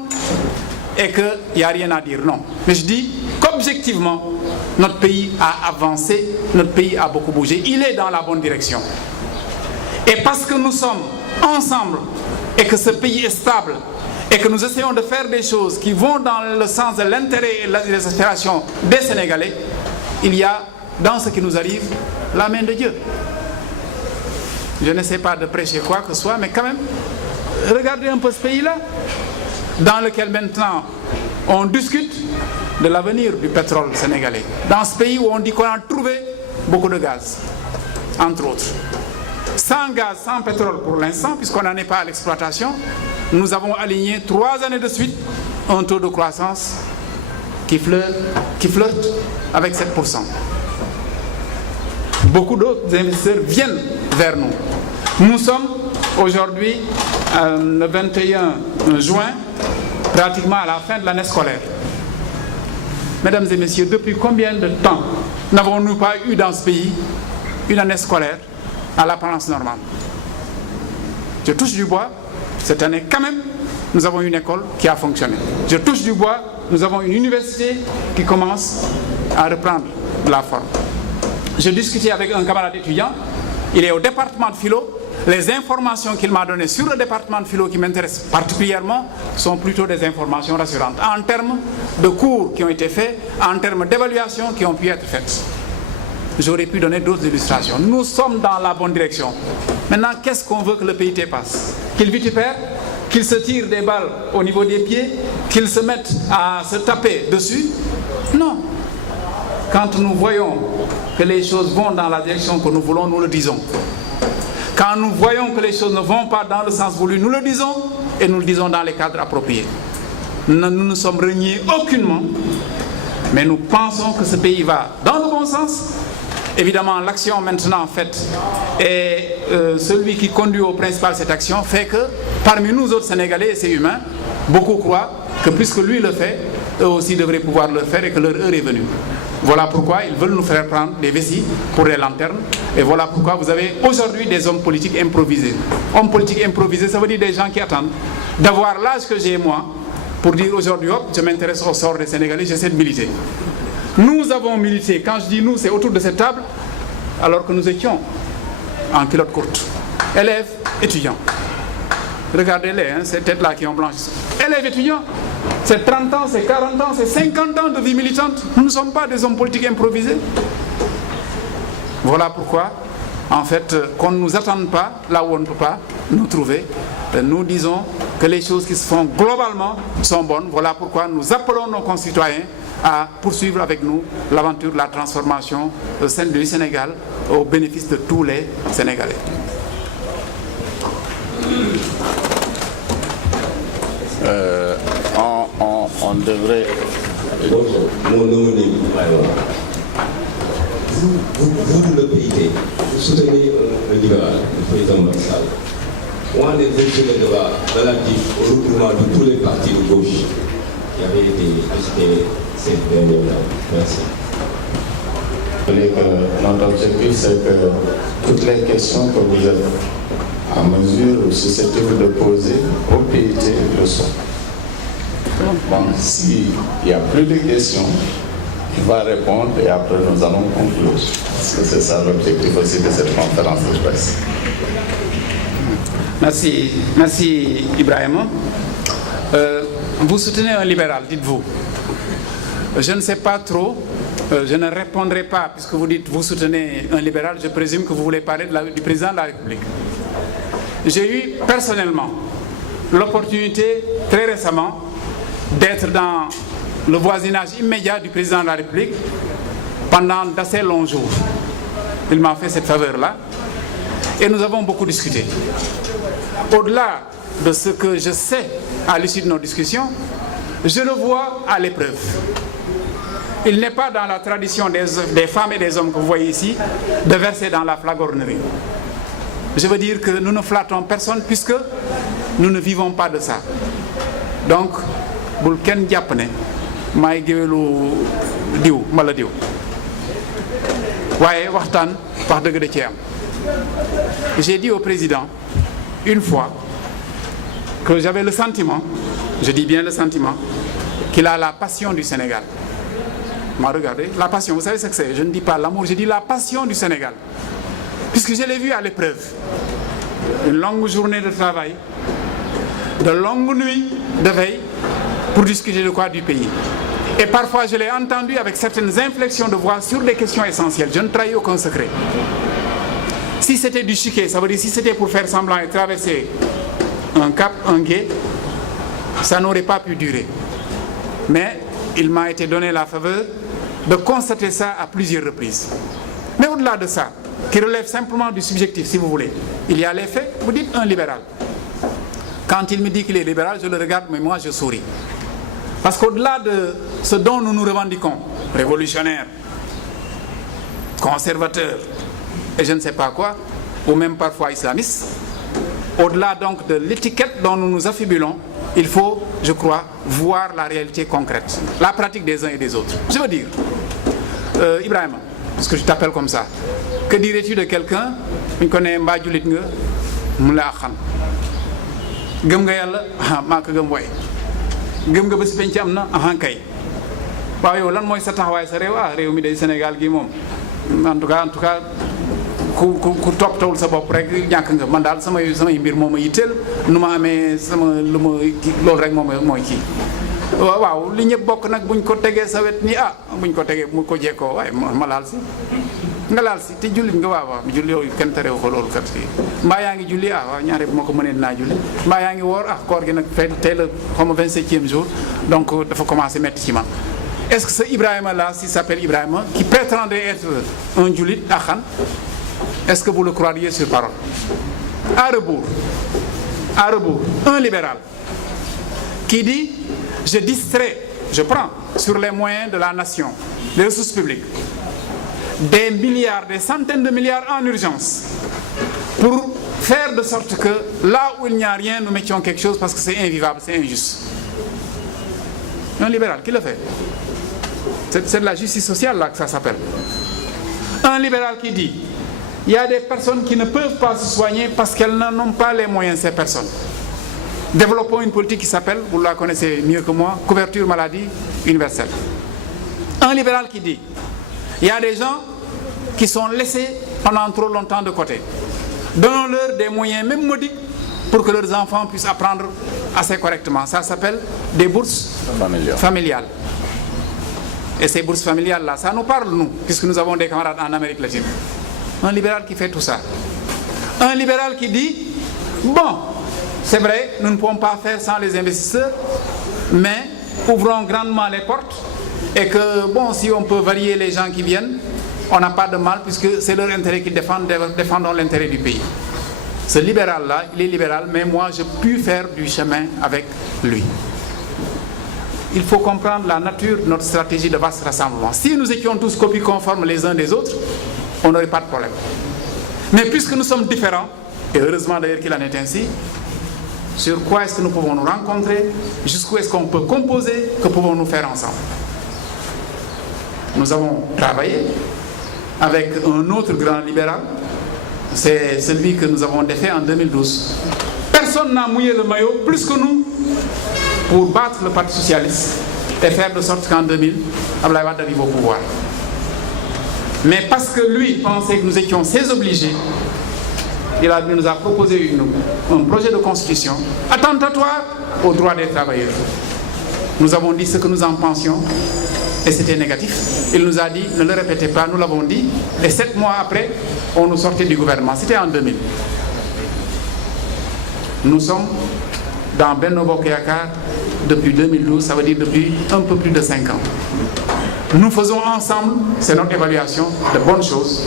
et qu'il n'y a rien à dire, non. Mais je dis qu'objectivement, notre pays a avancé, notre pays a beaucoup bougé. Il est dans la bonne direction. Et parce que nous sommes ensemble et que ce pays est stable et que nous essayons de faire des choses qui vont dans le sens de l'intérêt et de les aspirations des Sénégalais, il y a dans ce qui nous arrive la main de Dieu. Je n'essaie pas de prêcher quoi que ce soit, mais quand même, regardez un peu ce pays-là, dans lequel maintenant on discute de l'avenir du pétrole sénégalais. Dans ce pays où on dit qu'on a trouvé beaucoup de gaz, entre autres. Sans gaz, sans pétrole pour l'instant, puisqu'on n'en est pas à l'exploitation, nous avons aligné 3 années de suite un taux de croissance qui flirte avec 7%. Beaucoup d'autres investisseurs viennent vers nous. Nous sommes aujourd'hui, le 21 juin, pratiquement à la fin de l'année scolaire. Mesdames et messieurs, depuis combien de temps n'avons-nous pas eu dans ce pays une année scolaire à l'apparence normale? Je touche du bois, cette année quand même, nous avons une école qui a fonctionné. Je touche du bois, nous avons une université qui commence à reprendre de la forme. Je discutais avec un camarade étudiant, il est au département de philo. Les informations qu'il m'a données sur le département de philo qui m'intéressent particulièrement sont plutôt des informations rassurantes en termes de cours qui ont été faits, en termes d'évaluations qui ont pu être faites. J'aurais pu donner d'autres illustrations. Nous sommes dans la bonne direction. Maintenant, qu'est-ce qu'on veut que le PIT passe? Qu'il vitupère? Qu'il se tire des balles au niveau des pieds? Qu'il se mette à se taper dessus? Non. Quand nous voyons que les choses vont dans la direction que nous voulons, nous le disons. Quand nous voyons que les choses ne vont pas dans le sens voulu, nous le disons et nous le disons dans les cadres appropriés. Nous ne nous sommes reniés aucunement, mais nous pensons que ce pays va dans le bon sens. Évidemment, l'action maintenant faite et celui qui conduit au principal cette action fait que parmi nous autres Sénégalais, et c'est humain, beaucoup croient que puisque lui le fait, eux aussi devraient pouvoir le faire et que leur heure est venue. Voilà pourquoi ils veulent nous faire prendre des vessies pour les lanternes. Et voilà pourquoi vous avez aujourd'hui des hommes politiques improvisés. Hommes politiques improvisés, ça veut dire des gens qui attendent d'avoir l'âge que j'ai moi pour dire aujourd'hui, hop, je m'intéresse au sort des Sénégalais, j'essaie de militer. Nous avons milité, quand je dis nous, c'est autour de cette table, alors que nous étions en culotte courte. Élèves, étudiants. Regardez-les, hein, ces têtes-là qui ont blanchi. Élèves, étudiants, c'est 30 ans, c'est 40 ans, c'est 50 ans de vie militante. Nous ne sommes pas des hommes politiques improvisés. Voilà pourquoi, en fait, qu'on ne nous attende pas là où on ne peut pas nous trouver. Nous disons que les choses qui se font globalement sont bonnes. Voilà pourquoi nous appelons nos concitoyens à poursuivre avec nous l'aventure de la transformation du Sénégal au bénéfice de tous les Sénégalais. On devrait... Mon homonyme, vous, le PIT, vous soutenez le libéral, le président Macky Sall. Moi, on est venu sur le débat relatif au regroupement de tous les partis de gauche qui avaient été visités ces dernières années. Merci. Notre objectif, c'est que toutes les questions que vous êtes en mesure ou susceptibles de poser au PIT le sont. Bon, s'il n'y a plus de questions, il va répondre et après nous allons conclure. Parce que c'est ça l'objectif aussi de cette conférence de presse. Merci Ibrahim. Vous soutenez un libéral, dites-vous. Je ne sais pas trop, je ne répondrai pas, puisque vous dites vous soutenez un libéral, je présume que vous voulez parler du président de la République. J'ai eu personnellement l'opportunité, très récemment, d'être dans le voisinage immédiat du président de la République pendant d'assez longs jours. Il m'a fait cette faveur-là et nous avons beaucoup discuté. Au-delà de ce que je sais à l'issue de nos discussions, je le vois à l'épreuve. Il n'est pas dans la tradition des femmes et des hommes que vous voyez ici de verser dans la flagornerie. Je veux dire que nous ne flattons personne puisque nous ne vivons pas de ça. Donc, bul ken japp ne may géwélu diw mala diw waaye waxtaan wax dëgg da cee am. J'ai dit au président une fois que j'avais le sentiment, je dis bien le sentiment, qu'il a la passion du Sénégal. M'a regardé, la passion, vous savez ce que c'est? Je ne dis pas l'amour, je dis la passion du Sénégal. Puisque je l'ai vu à l'épreuve. Une longue journée de travail, de longues nuits de veille, pour discuter de quoi du pays. Et parfois, je l'ai entendu avec certaines inflexions de voix sur des questions essentielles. Je ne trahis aucun secret. Si c'était du chiquet, ça veut dire si c'était pour faire semblant et traverser un cap, un gué, ça n'aurait pas pu durer. Mais il m'a été donné la faveur de constater ça à plusieurs reprises. Mais au-delà de ça, qui relève simplement du subjectif, si vous voulez, il y a les faits, vous dites un libéral. Quand il me dit qu'il est libéral, je le regarde, mais moi je souris. Parce qu'au-delà de ce dont nous nous revendiquons, révolutionnaires, conservateurs, et je ne sais pas quoi, ou même parfois islamistes, au-delà donc de l'étiquette dont nous nous affibulons, il faut, je crois, voir la réalité concrète, la pratique des uns et des autres. Je veux dire, Ibrahim, parce que je t'appelle comme ça, que dirais-tu de quelqu'un qui connaît Mbadjulit nga Moula Khan gëm nga yàlla maa ko gëm way gëm nga bés penc am na kay waaw yow lan mooy sa taxawaay sa réew réew mi day Sénégal gi moom en tout cas ku toppatawul sa bopp rek ñàkk nga man daal samay mbir moo ma yitteel nu ma amee sama lu ma loolu rek mooy kii waaw li ñëpp bokk nag buñ ko tegee sa wet nii buñ ko tegee mu ko jekkoo waaye ma laal si nga laal si te jullit nga waaw julli yooyu kenn terewu ko loolu kat fii mbaa yaa ngi julli waaw ñaare bu ma ko mënee dinaa julli mbaa yaa ngi woor koor gi nag tey la xawma 27e jour donc dafa commencé metti ci man. Est-ce que ce Ibrahima là, s'il s'appelle Ibrahima, qui prétendait être un jullit akhan, est-ce que vous le croiriez sur parole? À rebours, un libéral qui dit je distrais, je prends sur les moyens de la nation, les ressources publiques, des milliards, des centaines de milliards en urgence pour faire de sorte que là où il n'y a rien, nous mettions quelque chose parce que c'est invivable, c'est injuste. Un libéral, qui le fait? C'est de la justice sociale là que ça s'appelle. Un libéral qui dit il y a des personnes qui ne peuvent pas se soigner parce qu'elles n'en ont pas les moyens, ces personnes. développons une politique qui s'appelle, vous la connaissez mieux que moi, couverture maladie universelle. Un libéral qui dit, il y a des gens qui sont laissés pendant trop longtemps de côté. Donnons-leur des moyens, même modiques, pour que leurs enfants puissent apprendre assez correctement. Ça s'appelle des bourses familiales. Et ces bourses familiales-là, ça nous parle, nous, puisque nous avons des camarades en Amérique latine. Un libéral qui fait tout ça. Un libéral qui dit, bon, c'est vrai, nous ne pouvons pas faire sans les investisseurs, mais ouvrons grandement les portes et que, bon, si on peut varier les gens qui viennent, on n'a pas de mal puisque c'est leur intérêt qu'ils défendent, défendons l'intérêt du pays. Ce libéral-là, il est libéral, mais moi, je puis faire du chemin avec lui. Il faut comprendre la nature de notre stratégie de vaste rassemblement. Si nous étions tous copies conformes les uns des autres, on n'aurait pas de problème. Mais puisque nous sommes différents, et heureusement d'ailleurs qu'il en est ainsi, sur quoi est-ce que nous pouvons nous rencontrer, jusqu'où est-ce qu'on peut composer, que pouvons-nous faire ensemble? Nous avons travaillé avec un autre grand libéral, c'est celui que nous avons défait en 2012. Personne n'a mouillé le maillot plus que nous pour battre le Parti socialiste et faire de sorte qu'en 2000, Abdoulaye Wade arrive au pouvoir. Mais parce que lui pensait que nous étions ses obligés, il nous a proposé un projet de constitution attentatoire aux droits des travailleurs. Nous avons dit ce que nous en pensions et c'était négatif. Il nous a dit, ne le répétez pas, nous l'avons dit, et 7 mois après, on nous sortait du gouvernement. C'était en 2000. Nous sommes dans Benno Bokk Yakaar depuis 2012, ça veut dire depuis un peu plus de 5 ans. Nous faisons ensemble, c'est notre évaluation, de bonnes choses.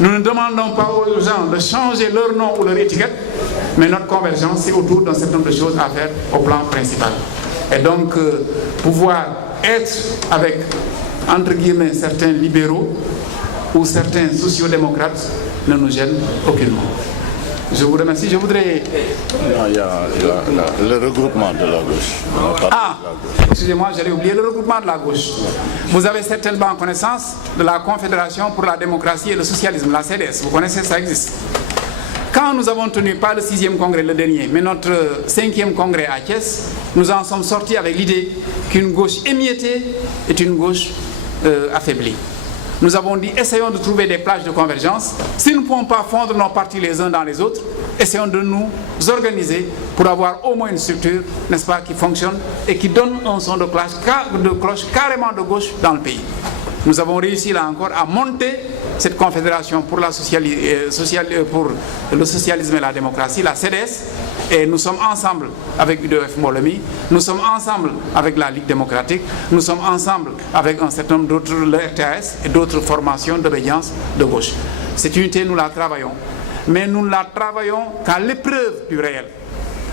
Nous ne demandons pas aux gens de changer leur nom ou leur étiquette, mais notre convergence, c'est autour d'un certain nombre de choses à faire au plan principal. Et donc, pouvoir être avec, entre guillemets, certains libéraux ou certains sociodémocrates ne nous gêne aucunement. Je vous remercie. Je voudrais... Non, il y a le regroupement de la gauche. Ah, excusez-moi, j'allais oublier le regroupement de la gauche. Vous avez certainement connaissance de la Confédération pour la démocratie et le socialisme, la CDS. Vous connaissez, ça existe. Quand nous avons tenu, pas le 6e congrès le dernier, mais notre 5e congrès à Thiès, nous en sommes sortis avec l'idée qu'une gauche émiettée est une gauche affaiblie. Nous avons dit, essayons de trouver des plages de convergence. Si nous ne pouvons pas fondre nos partis les uns dans les autres, essayons de nous organiser pour avoir au moins une structure, n'est-ce pas, qui fonctionne et qui donne un son de cloche carrément de gauche dans le pays. Nous avons réussi là encore à monter cette confédération pour, pour le socialisme et la démocratie, la CDS, et nous sommes ensemble avec UDF Molomi, nous sommes ensemble avec la Ligue démocratique, nous sommes ensemble avec un certain nombre d'autres, le RTAS et d'autres formations d'obédience de gauche. Cette unité, nous la travaillons, mais nous ne la travaillons qu'à l'épreuve du réel.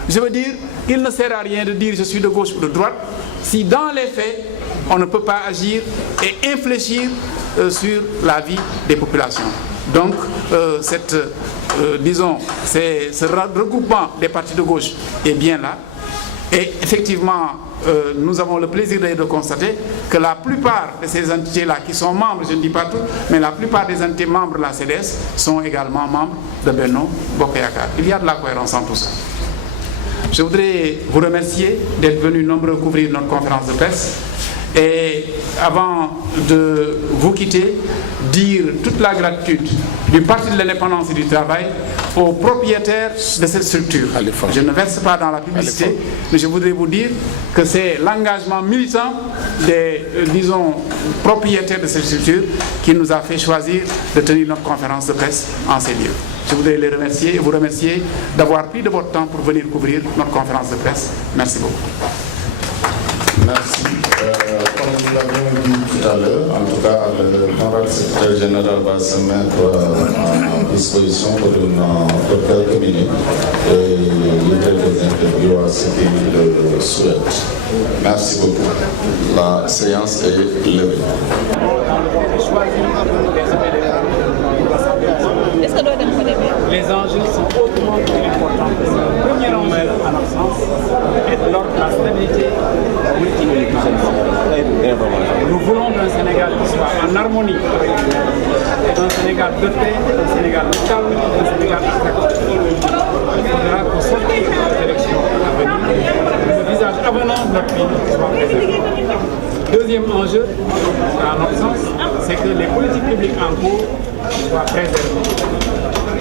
Je veux dire, il ne sert à rien de dire je suis de gauche ou de droite, si dans les faits, on ne peut pas agir et infléchir sur la vie des populations. Donc, disons, ce regroupement des partis de gauche est bien là. Et effectivement, nous avons le plaisir de constater que la plupart de ces entités-là qui sont membres, je ne dis pas tout, mais la plupart des entités membres de la CDS sont également membres de Benno Bokk Yakaar. Il y a de la cohérence en tout ça. Je voudrais vous remercier d'être venus nombreux couvrir notre conférence de presse. Et avant de vous quitter, dire toute la gratitude du Parti de l'indépendance et du travail aux propriétaires de cette structure. Je ne verse pas dans la publicité, mais je voudrais vous dire que c'est l'engagement militant des, disons, propriétaires de cette structure qui nous a fait choisir de tenir notre conférence de presse en ces lieux. Je voudrais les remercier et vous remercier d'avoir pris de votre temps pour venir couvrir notre conférence de presse. Merci beaucoup. Merci. Comme nous l'avions dit tout à l'heure, en tout cas, le honorable secrétaire général va se mettre en disposition pour quelques minutes et il y a quelques interviews à ce qu'il le souhaite. Merci beaucoup. La séance est levée. Les enjeux sont hautement importants. Le premier enjeu, à notre sens, est de l'ordre de la stabilité politique. Nous voulons d'un Sénégal qui soit en harmonie, un Sénégal de paix, un Sénégal de calme, un Sénégal attractif. Il faudra qu'on sorte des élections à venir notre pays soit préservé. Deuxième enjeu, à notre sens, c'est que les politiques publiques en cours soient préservées.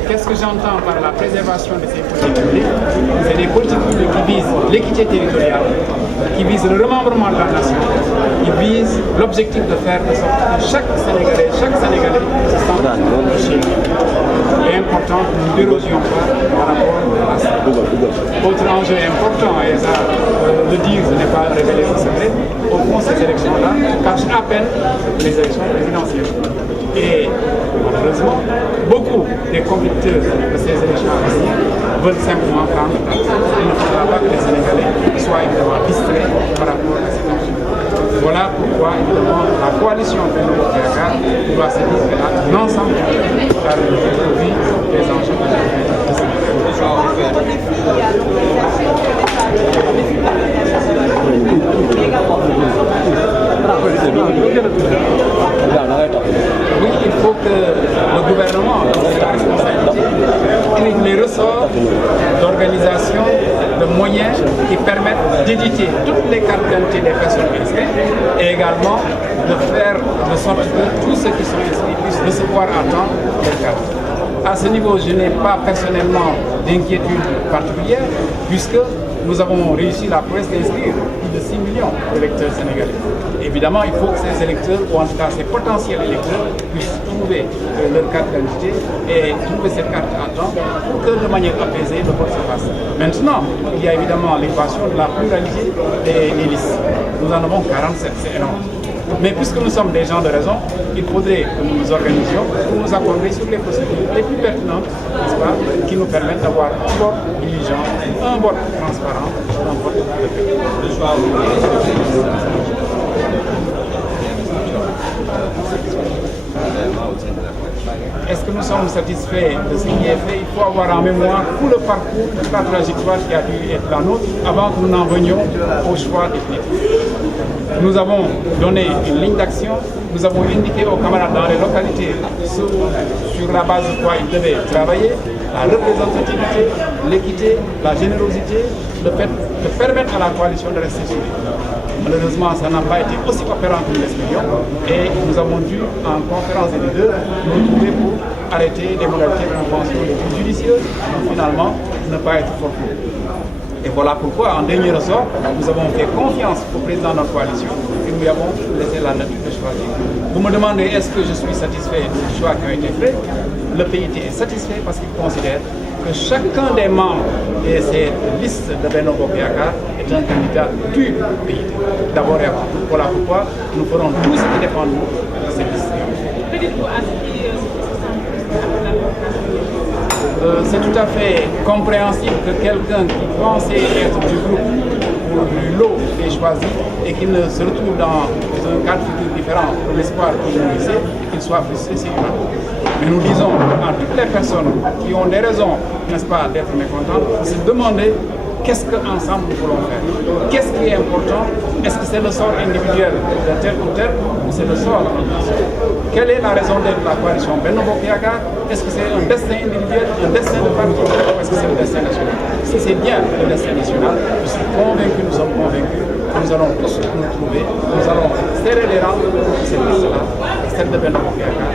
Qu'est-ce que j'entends par la préservation de ces politiques publiques? C'est des politiques publiques qui visent l'équité territoriale, qui visent le remembrement de la nation, qui visent l'objectif de faire de sorte que chaque Sénégalais se sente chez lui. Il est important que nous ne dérogions pas par rapport à ça. Autre enjeu important, et ça, le dire, ce n'est pas révéler ce secret, au fond, ces élections-là cachent à peine les élections présidentielles. Et malheureusement, beaucoup des compétiteurs de ces élections veulent simplement prendre la tête. Il ne faudra pas que les Sénégalais soient évidemment distraits par rapport à cette élection. Voilà pourquoi, évidemment, la coalition de Benno Bokk Yakaar doit se dire qu'elle a un ensemble de vie des enjeux de la Oui, il faut que le gouvernement, dans sa responsabilité, ait les ressorts d'organisation, de moyens qui permettent d'éditer toutes les cartes d'identité des personnes inscrites et également de faire de sorte que tous ceux qui sont inscrits puissent recevoir à temps les cartes. À ce niveau, je n'ai pas personnellement d'inquiétude particulière puisque nous avons réussi la prouesse d'inscrire plus de 6 millions d'électeurs sénégalais. Évidemment, il faut que ces électeurs, ou en tout cas ces potentiels électeurs, puissent trouver leur carte d'identité et trouver cette carte à temps pour que de manière apaisée le vote se fasse. Maintenant, il y a évidemment l'équation de la pluralité des listes. Nous en avons 47, c'est énorme. Mais puisque nous sommes des gens de raison, il faudrait que nous nous organisions pour nous accorder sur les procédures les plus pertinentes, n'est-ce pas, qui nous permettent d'avoir un vote diligent, un vote transparent, un vote de paix. Est-ce que nous sommes satisfaits de ce qui est fait? Il faut avoir en mémoire tout le parcours, toute la trajectoire qui a dû être la nôtre avant que nous n'en venions au choix définitif. Nous avons donné une ligne d'action, nous avons indiqué aux camarades dans les localités sur la base de quoi ils devaient travailler, la représentativité, l'équité, la générosité, le fait de permettre à la coalition de rester suivie. Malheureusement, ça n'a pas été aussi opérant que nous l'espérions et nous avons dû, en conférence des leaders, nous trouver pour arrêter les modalités de convention les plus judicieuses pour finalement ne pas être fort. Et voilà pourquoi, en dernier ressort, nous avons fait confiance au président de notre coalition et nous lui avons laissé la nature de choisir. Vous me demandez est-ce que je suis satisfait du choix qui a été fait? Le PIT est satisfait parce qu'il considère que chacun des membres de cette liste de Benno Bokk Yakaar est un candidat du PIT. D'abord et avant tout. Voilà pourquoi nous ferons tout ce qui dépend de nous de cette liste. C'est tout à fait compréhensible que quelqu'un qui pensait être du groupe ou du lot est choisi et qu'il ne se retrouve dans un cadre futur différent de l'espoir qu'il nourrissait, qu'il soit frustré, c'est humain. Mais nous disons à toutes les personnes qui ont des raisons, n'est-ce pas, d'être mécontentes, de se demander qu'est-ce qu'ensemble nous voulons faire? Qu'est-ce qui est important? Est-ce que c'est le sort individuel de tel ou tel ou c'est le sort? Quelle est la raison d'être de la coalition Benno Bokk Yakaar? Est-ce que c'est un destin individuel, un destin de parti ou est-ce que c'est le destin national? Si c'est bien le destin national, je suis convaincu, nous sommes convaincus, nous allons tous nous trouver, nous allons serrer les rangs de cette liste-là, celle de Benno Bokk Yakaar.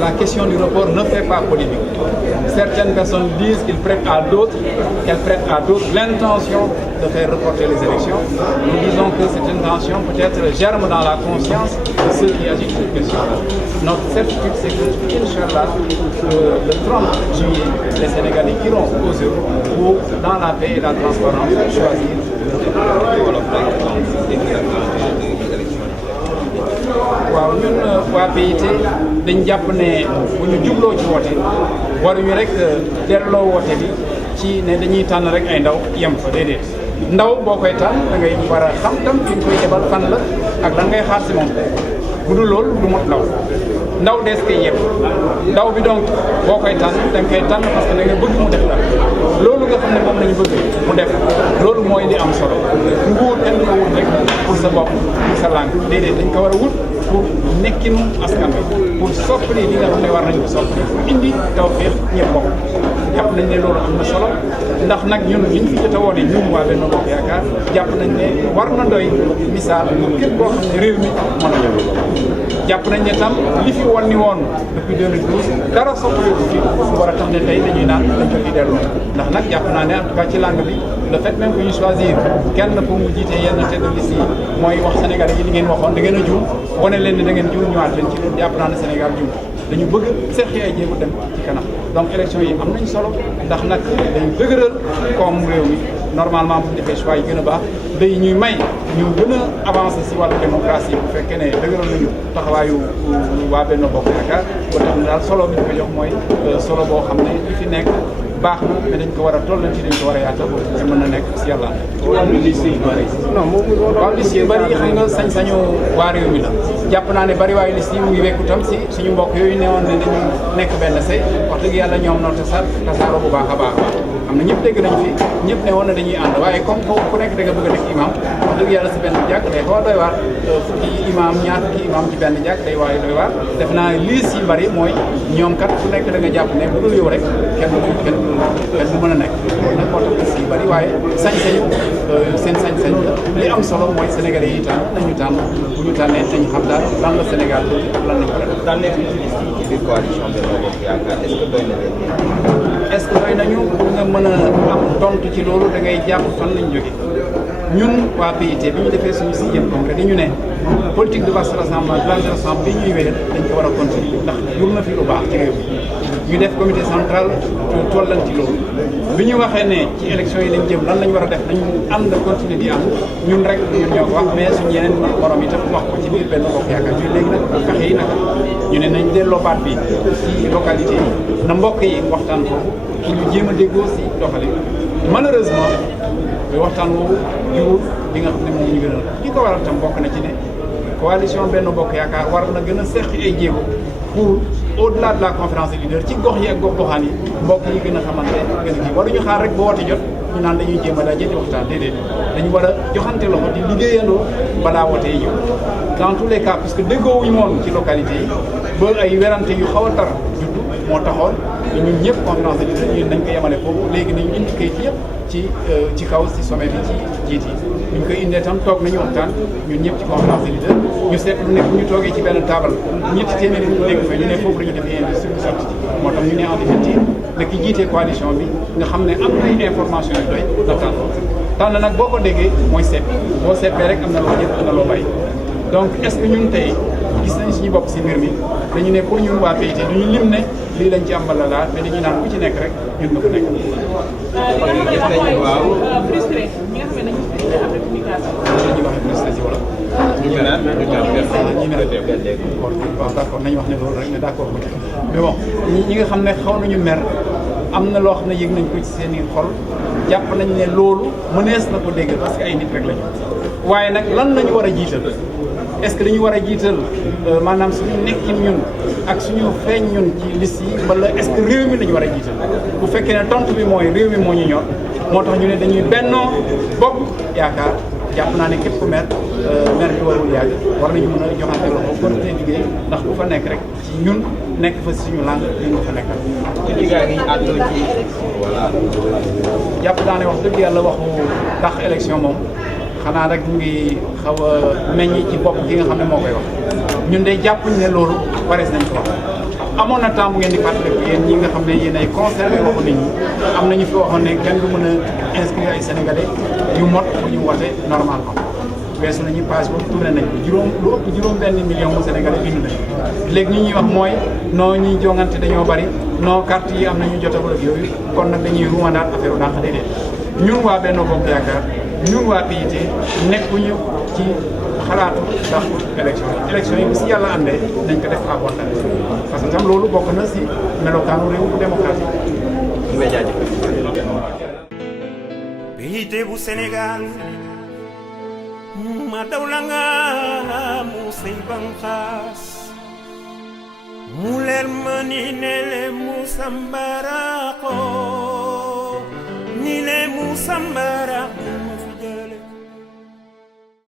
La question du report ne fait pas polémique. Certaines personnes disent qu'elles prêtent à d'autres l'intention de faire reporter les élections. Nous disons que cette intention peut-être germe dans la conscience de ceux qui agitent cette question. Notre certitude, c'est que, Inch'Allah, le 30 juillet, les Sénégalais iront aux urnes pour, dans la paix et la transparence, choisir waaw ñun waa PIT dañ jàpp ne bu ñu jubloo ci woote waruñu rek delloo woote bi ci ne dañuy tànn rek ay ndaw yem fa déedéet ndaw boo koy tànn da ngay war a xam tam fi nga koy yebal fan la ak lan ngay xaar si moom bu dul loolu du mot ndaw ndaw dees koy yëpp ndaw bi donc boo koy tànn da nga koy tànn parce que da nga bëgg mu def dara loolu nga xam ne moom lañu bëgg mu def loolu mooy li am solo nguur kenn ko wut rek pour sa bopp pour sa langue déedéet dañ ko war a wut pour nekkinu askan bi pour soppali li nga xam ne war nañ ko soppali pour indi tawfeex ñëpp bokk jàpp nañ ne loolu am na solo ndax nag ñun liñ fi jot a woone ñun waa Benno Bokk Yaakaar jàpp nañ ne war na doy misaal képp koo xam ne réew mi mën a ñëw jàpp nañ ne tam li fi wan ni woon depuis 2012 dara soppali ko fi war a tax ne tey dañuy naan dañ ko fi delloo ndax nag jàpp naa ne en tout cas ci langue bi le fait même que ñu choisir kenn pour mu jiite yenn tête de liste yi mooy wax Sénégal yi li ngeen waxoon da ngeen a juum wane leen ne da ngeen juum ñëwaat leen ci loolu jàpp naa ne Sénégal juum dañu bëgg seqi ay jéego dem ci kanam donc élection yi am nañ solo ndax nag dañu dëgëral comme réew mi normalement bu ñu defee choix yi gën a baax day ñuy may ñu gën a avancer si wàllu démocratie bu fekkee ne dëgëral nañu taxawaayu waa Benno Bokk Yaakaar ba tax na daal solo bi ñu ko jox mooy solo boo xam ne li fi nekk baax na mais dañ ko war a tollanti dañ ko war a yaatal te mën na nekk si yàlla. ci wàllu liste yu bëri. non moom waaw liste yu bëri xam nga sañ-sañu waa réew mi la jàpp naa ne bëri waaye liste yi mu ngi wekku tam si suñu mbokk yooyu newoon ne dañu nekk benn say wax dëgg yàlla ñoom noo tasaaroo bu baax a baax am na ñëpp dégg nañ fi ñëpp ne woon na dañuy ànd waaye comme ku nekk da nga bëgg a nekk imam wax dëgg yàlla si benn jàkk day xaw a doy waar fukki imam ñaar fukki imam ci benn jàkk day waaye doy waar def naa liste yi bëri mooy ñoom kat ku nekk da nga jàpp ne bu dul yow rek kenn du mën a nekk nag moo tax liste yi bëri waaye sañ-sañu seen sañ-sañ la li am solo mooy Sénégalais yi tànn nañu tànn bu ñu tànnee nañu xam daal lan la Sénégal ak lan lañ ko def. tànneef yi ci liste yi ci biir coalition Benno Bokk Yaakaar est-ce que doy na leen. est-ce que doy nañu pour nga mën a am tontu ci loolu da ngay jàpp fan lañ jóge ñun waa PIT bi ñu defee suñu 6e congrès dañu ne politique de vaste rassemblement bi ñuy wéyal dañ ko war a continuer ndax jur na fi lu baax ci réew mi ñu def comité central tollanti loolu bi ñu waxee ne ci élection yi lañ jëm lan lañ war a def nañ ànd continuer di am ñun rek ñun ñoo ko wax mais suñu yeneen borom itam wax ko ci biir Benno Bokk Yaakaar ñu léegi nag fexe yi nag ñu ne nañ delloo baat bi ci localité yi na mbokk yi waxtaan foofu pour ñu jéem a déggoo si doxalin malheureusement waxtaan woowu jiwul li nga xam ne moom ñu gën a li ko waral tam bokk na ci ne coalition Benno Bokk Yaakaar war na gën a seq ay jéego pour au-delà de la conférence des leaders ci gox yi ak gox-goxaan yi mbokk yi gën a xamante gën a kii waruñu xaar rek ba woote jot ñu naan dañuy jéem a daje di waxtaan déedéet dañu war a joxante loxo di liggéeyandoo balaa woote yi ñëw dans tous les cas parce que déggoowuñu moom ci localité yi ba ay werante yu xaw a tar juddu moo taxoon ñun ñëpp conférence des leaders ñun nañ ko yemale foofu léegi nañu indi kayit yëpp ci kaw ci sommet bi ci jiit yi ñu koy indee tam toog nañu waxtaan ñun ñëpp ci conférence des leaders ñu seetlu ne bu ñu toogee ci benn table ñetti téeméeri ñu dégg fa ñu ne foofu la ñu defee industrie bu sotti moo tax ñu ne en définitive ne ki jiitee coalition bi nga xam ne am na information yu doy la tànn nag boo ko déggee mooy seppi boo seppee rek am na loo jël am na loo bàyyi donc est-ce que ñun tey gis nañ suñu bopp si mbir mi dañu ne pour ñun waa PIT duñu lim ne lii lañ ci am bala laa mais dañuy naan ku ci nekk rek ñun nga ko nekk. gis nañu waaw. frustré ñi nga xam ne dañu frustré après publication. dañuy waxee frustré si wala. waaw d'accord nañu wax ne loolu rek mais d'accord ko ci mais bon ñi nga xam ne xaw nañu mer am na loo xam ne yëg nañ ko ci seen i xol jàpp nañ ne loolu mënees na ko dégg parce que ay nit rek lañu waaye nag lan lañu war a jiital est-ce que dañu war a jiital maanaam suñu nekkin ñun ak suñu feeñ ñun ci liste yi wala est-ce que réew mi lañu war a jiital bu fekkee ne tontu bi mooy réew mi moo ñu ñor moo tax ñu ne dañuy Benno Bokk Yaakaar jàpp naa ne képp ku mer bi warul yàgg war nañu mën a joxante loxo continuer liggéey ndax ku fa nekk rek ci ñun nekk fa suñu langue ñun nga fa nekkal. ci gaa ngi àddu ci voilà. jàpp naa ne wax dëgg yàlla waxu tax élection moom xanaa rek mu ngi xaw a meññ ci bopp gi nga xam ne moo koy wax ñun de jàppuñ ne loolu warees nañ ko wax amoon na temps bu ngeen di fàttaliku yéen ñi nga xam ne yéen ay conservé waxu nit ñi am nañu fi waxoon ne kenn du mën a inscrire ay sénégalais yu mot bu ñu wote normalement weesu nañu page boobu tourné nañ ko lu ëpp juróom-benn million mu sénégalais bindu nañ léegi ñi ñuy wax mooy non ñuy jongante dañoo bari non carte yi am nañu jotagul ak yooyu kon nag dañuy ruumandaat affaire u dàq déedéet ñun waa Benno Bokk Yaakaar ñun waa PIT nekkuñu ci xalaatu ndax élection yi bu si yàlla àndee nañ ko def à bon parce que tam loolu bokk na si melokaanu réew bu démocratique. PIT bu Sénégal ma daw la nga mu say banqaas terme Ninele Musambarako Nile Musambara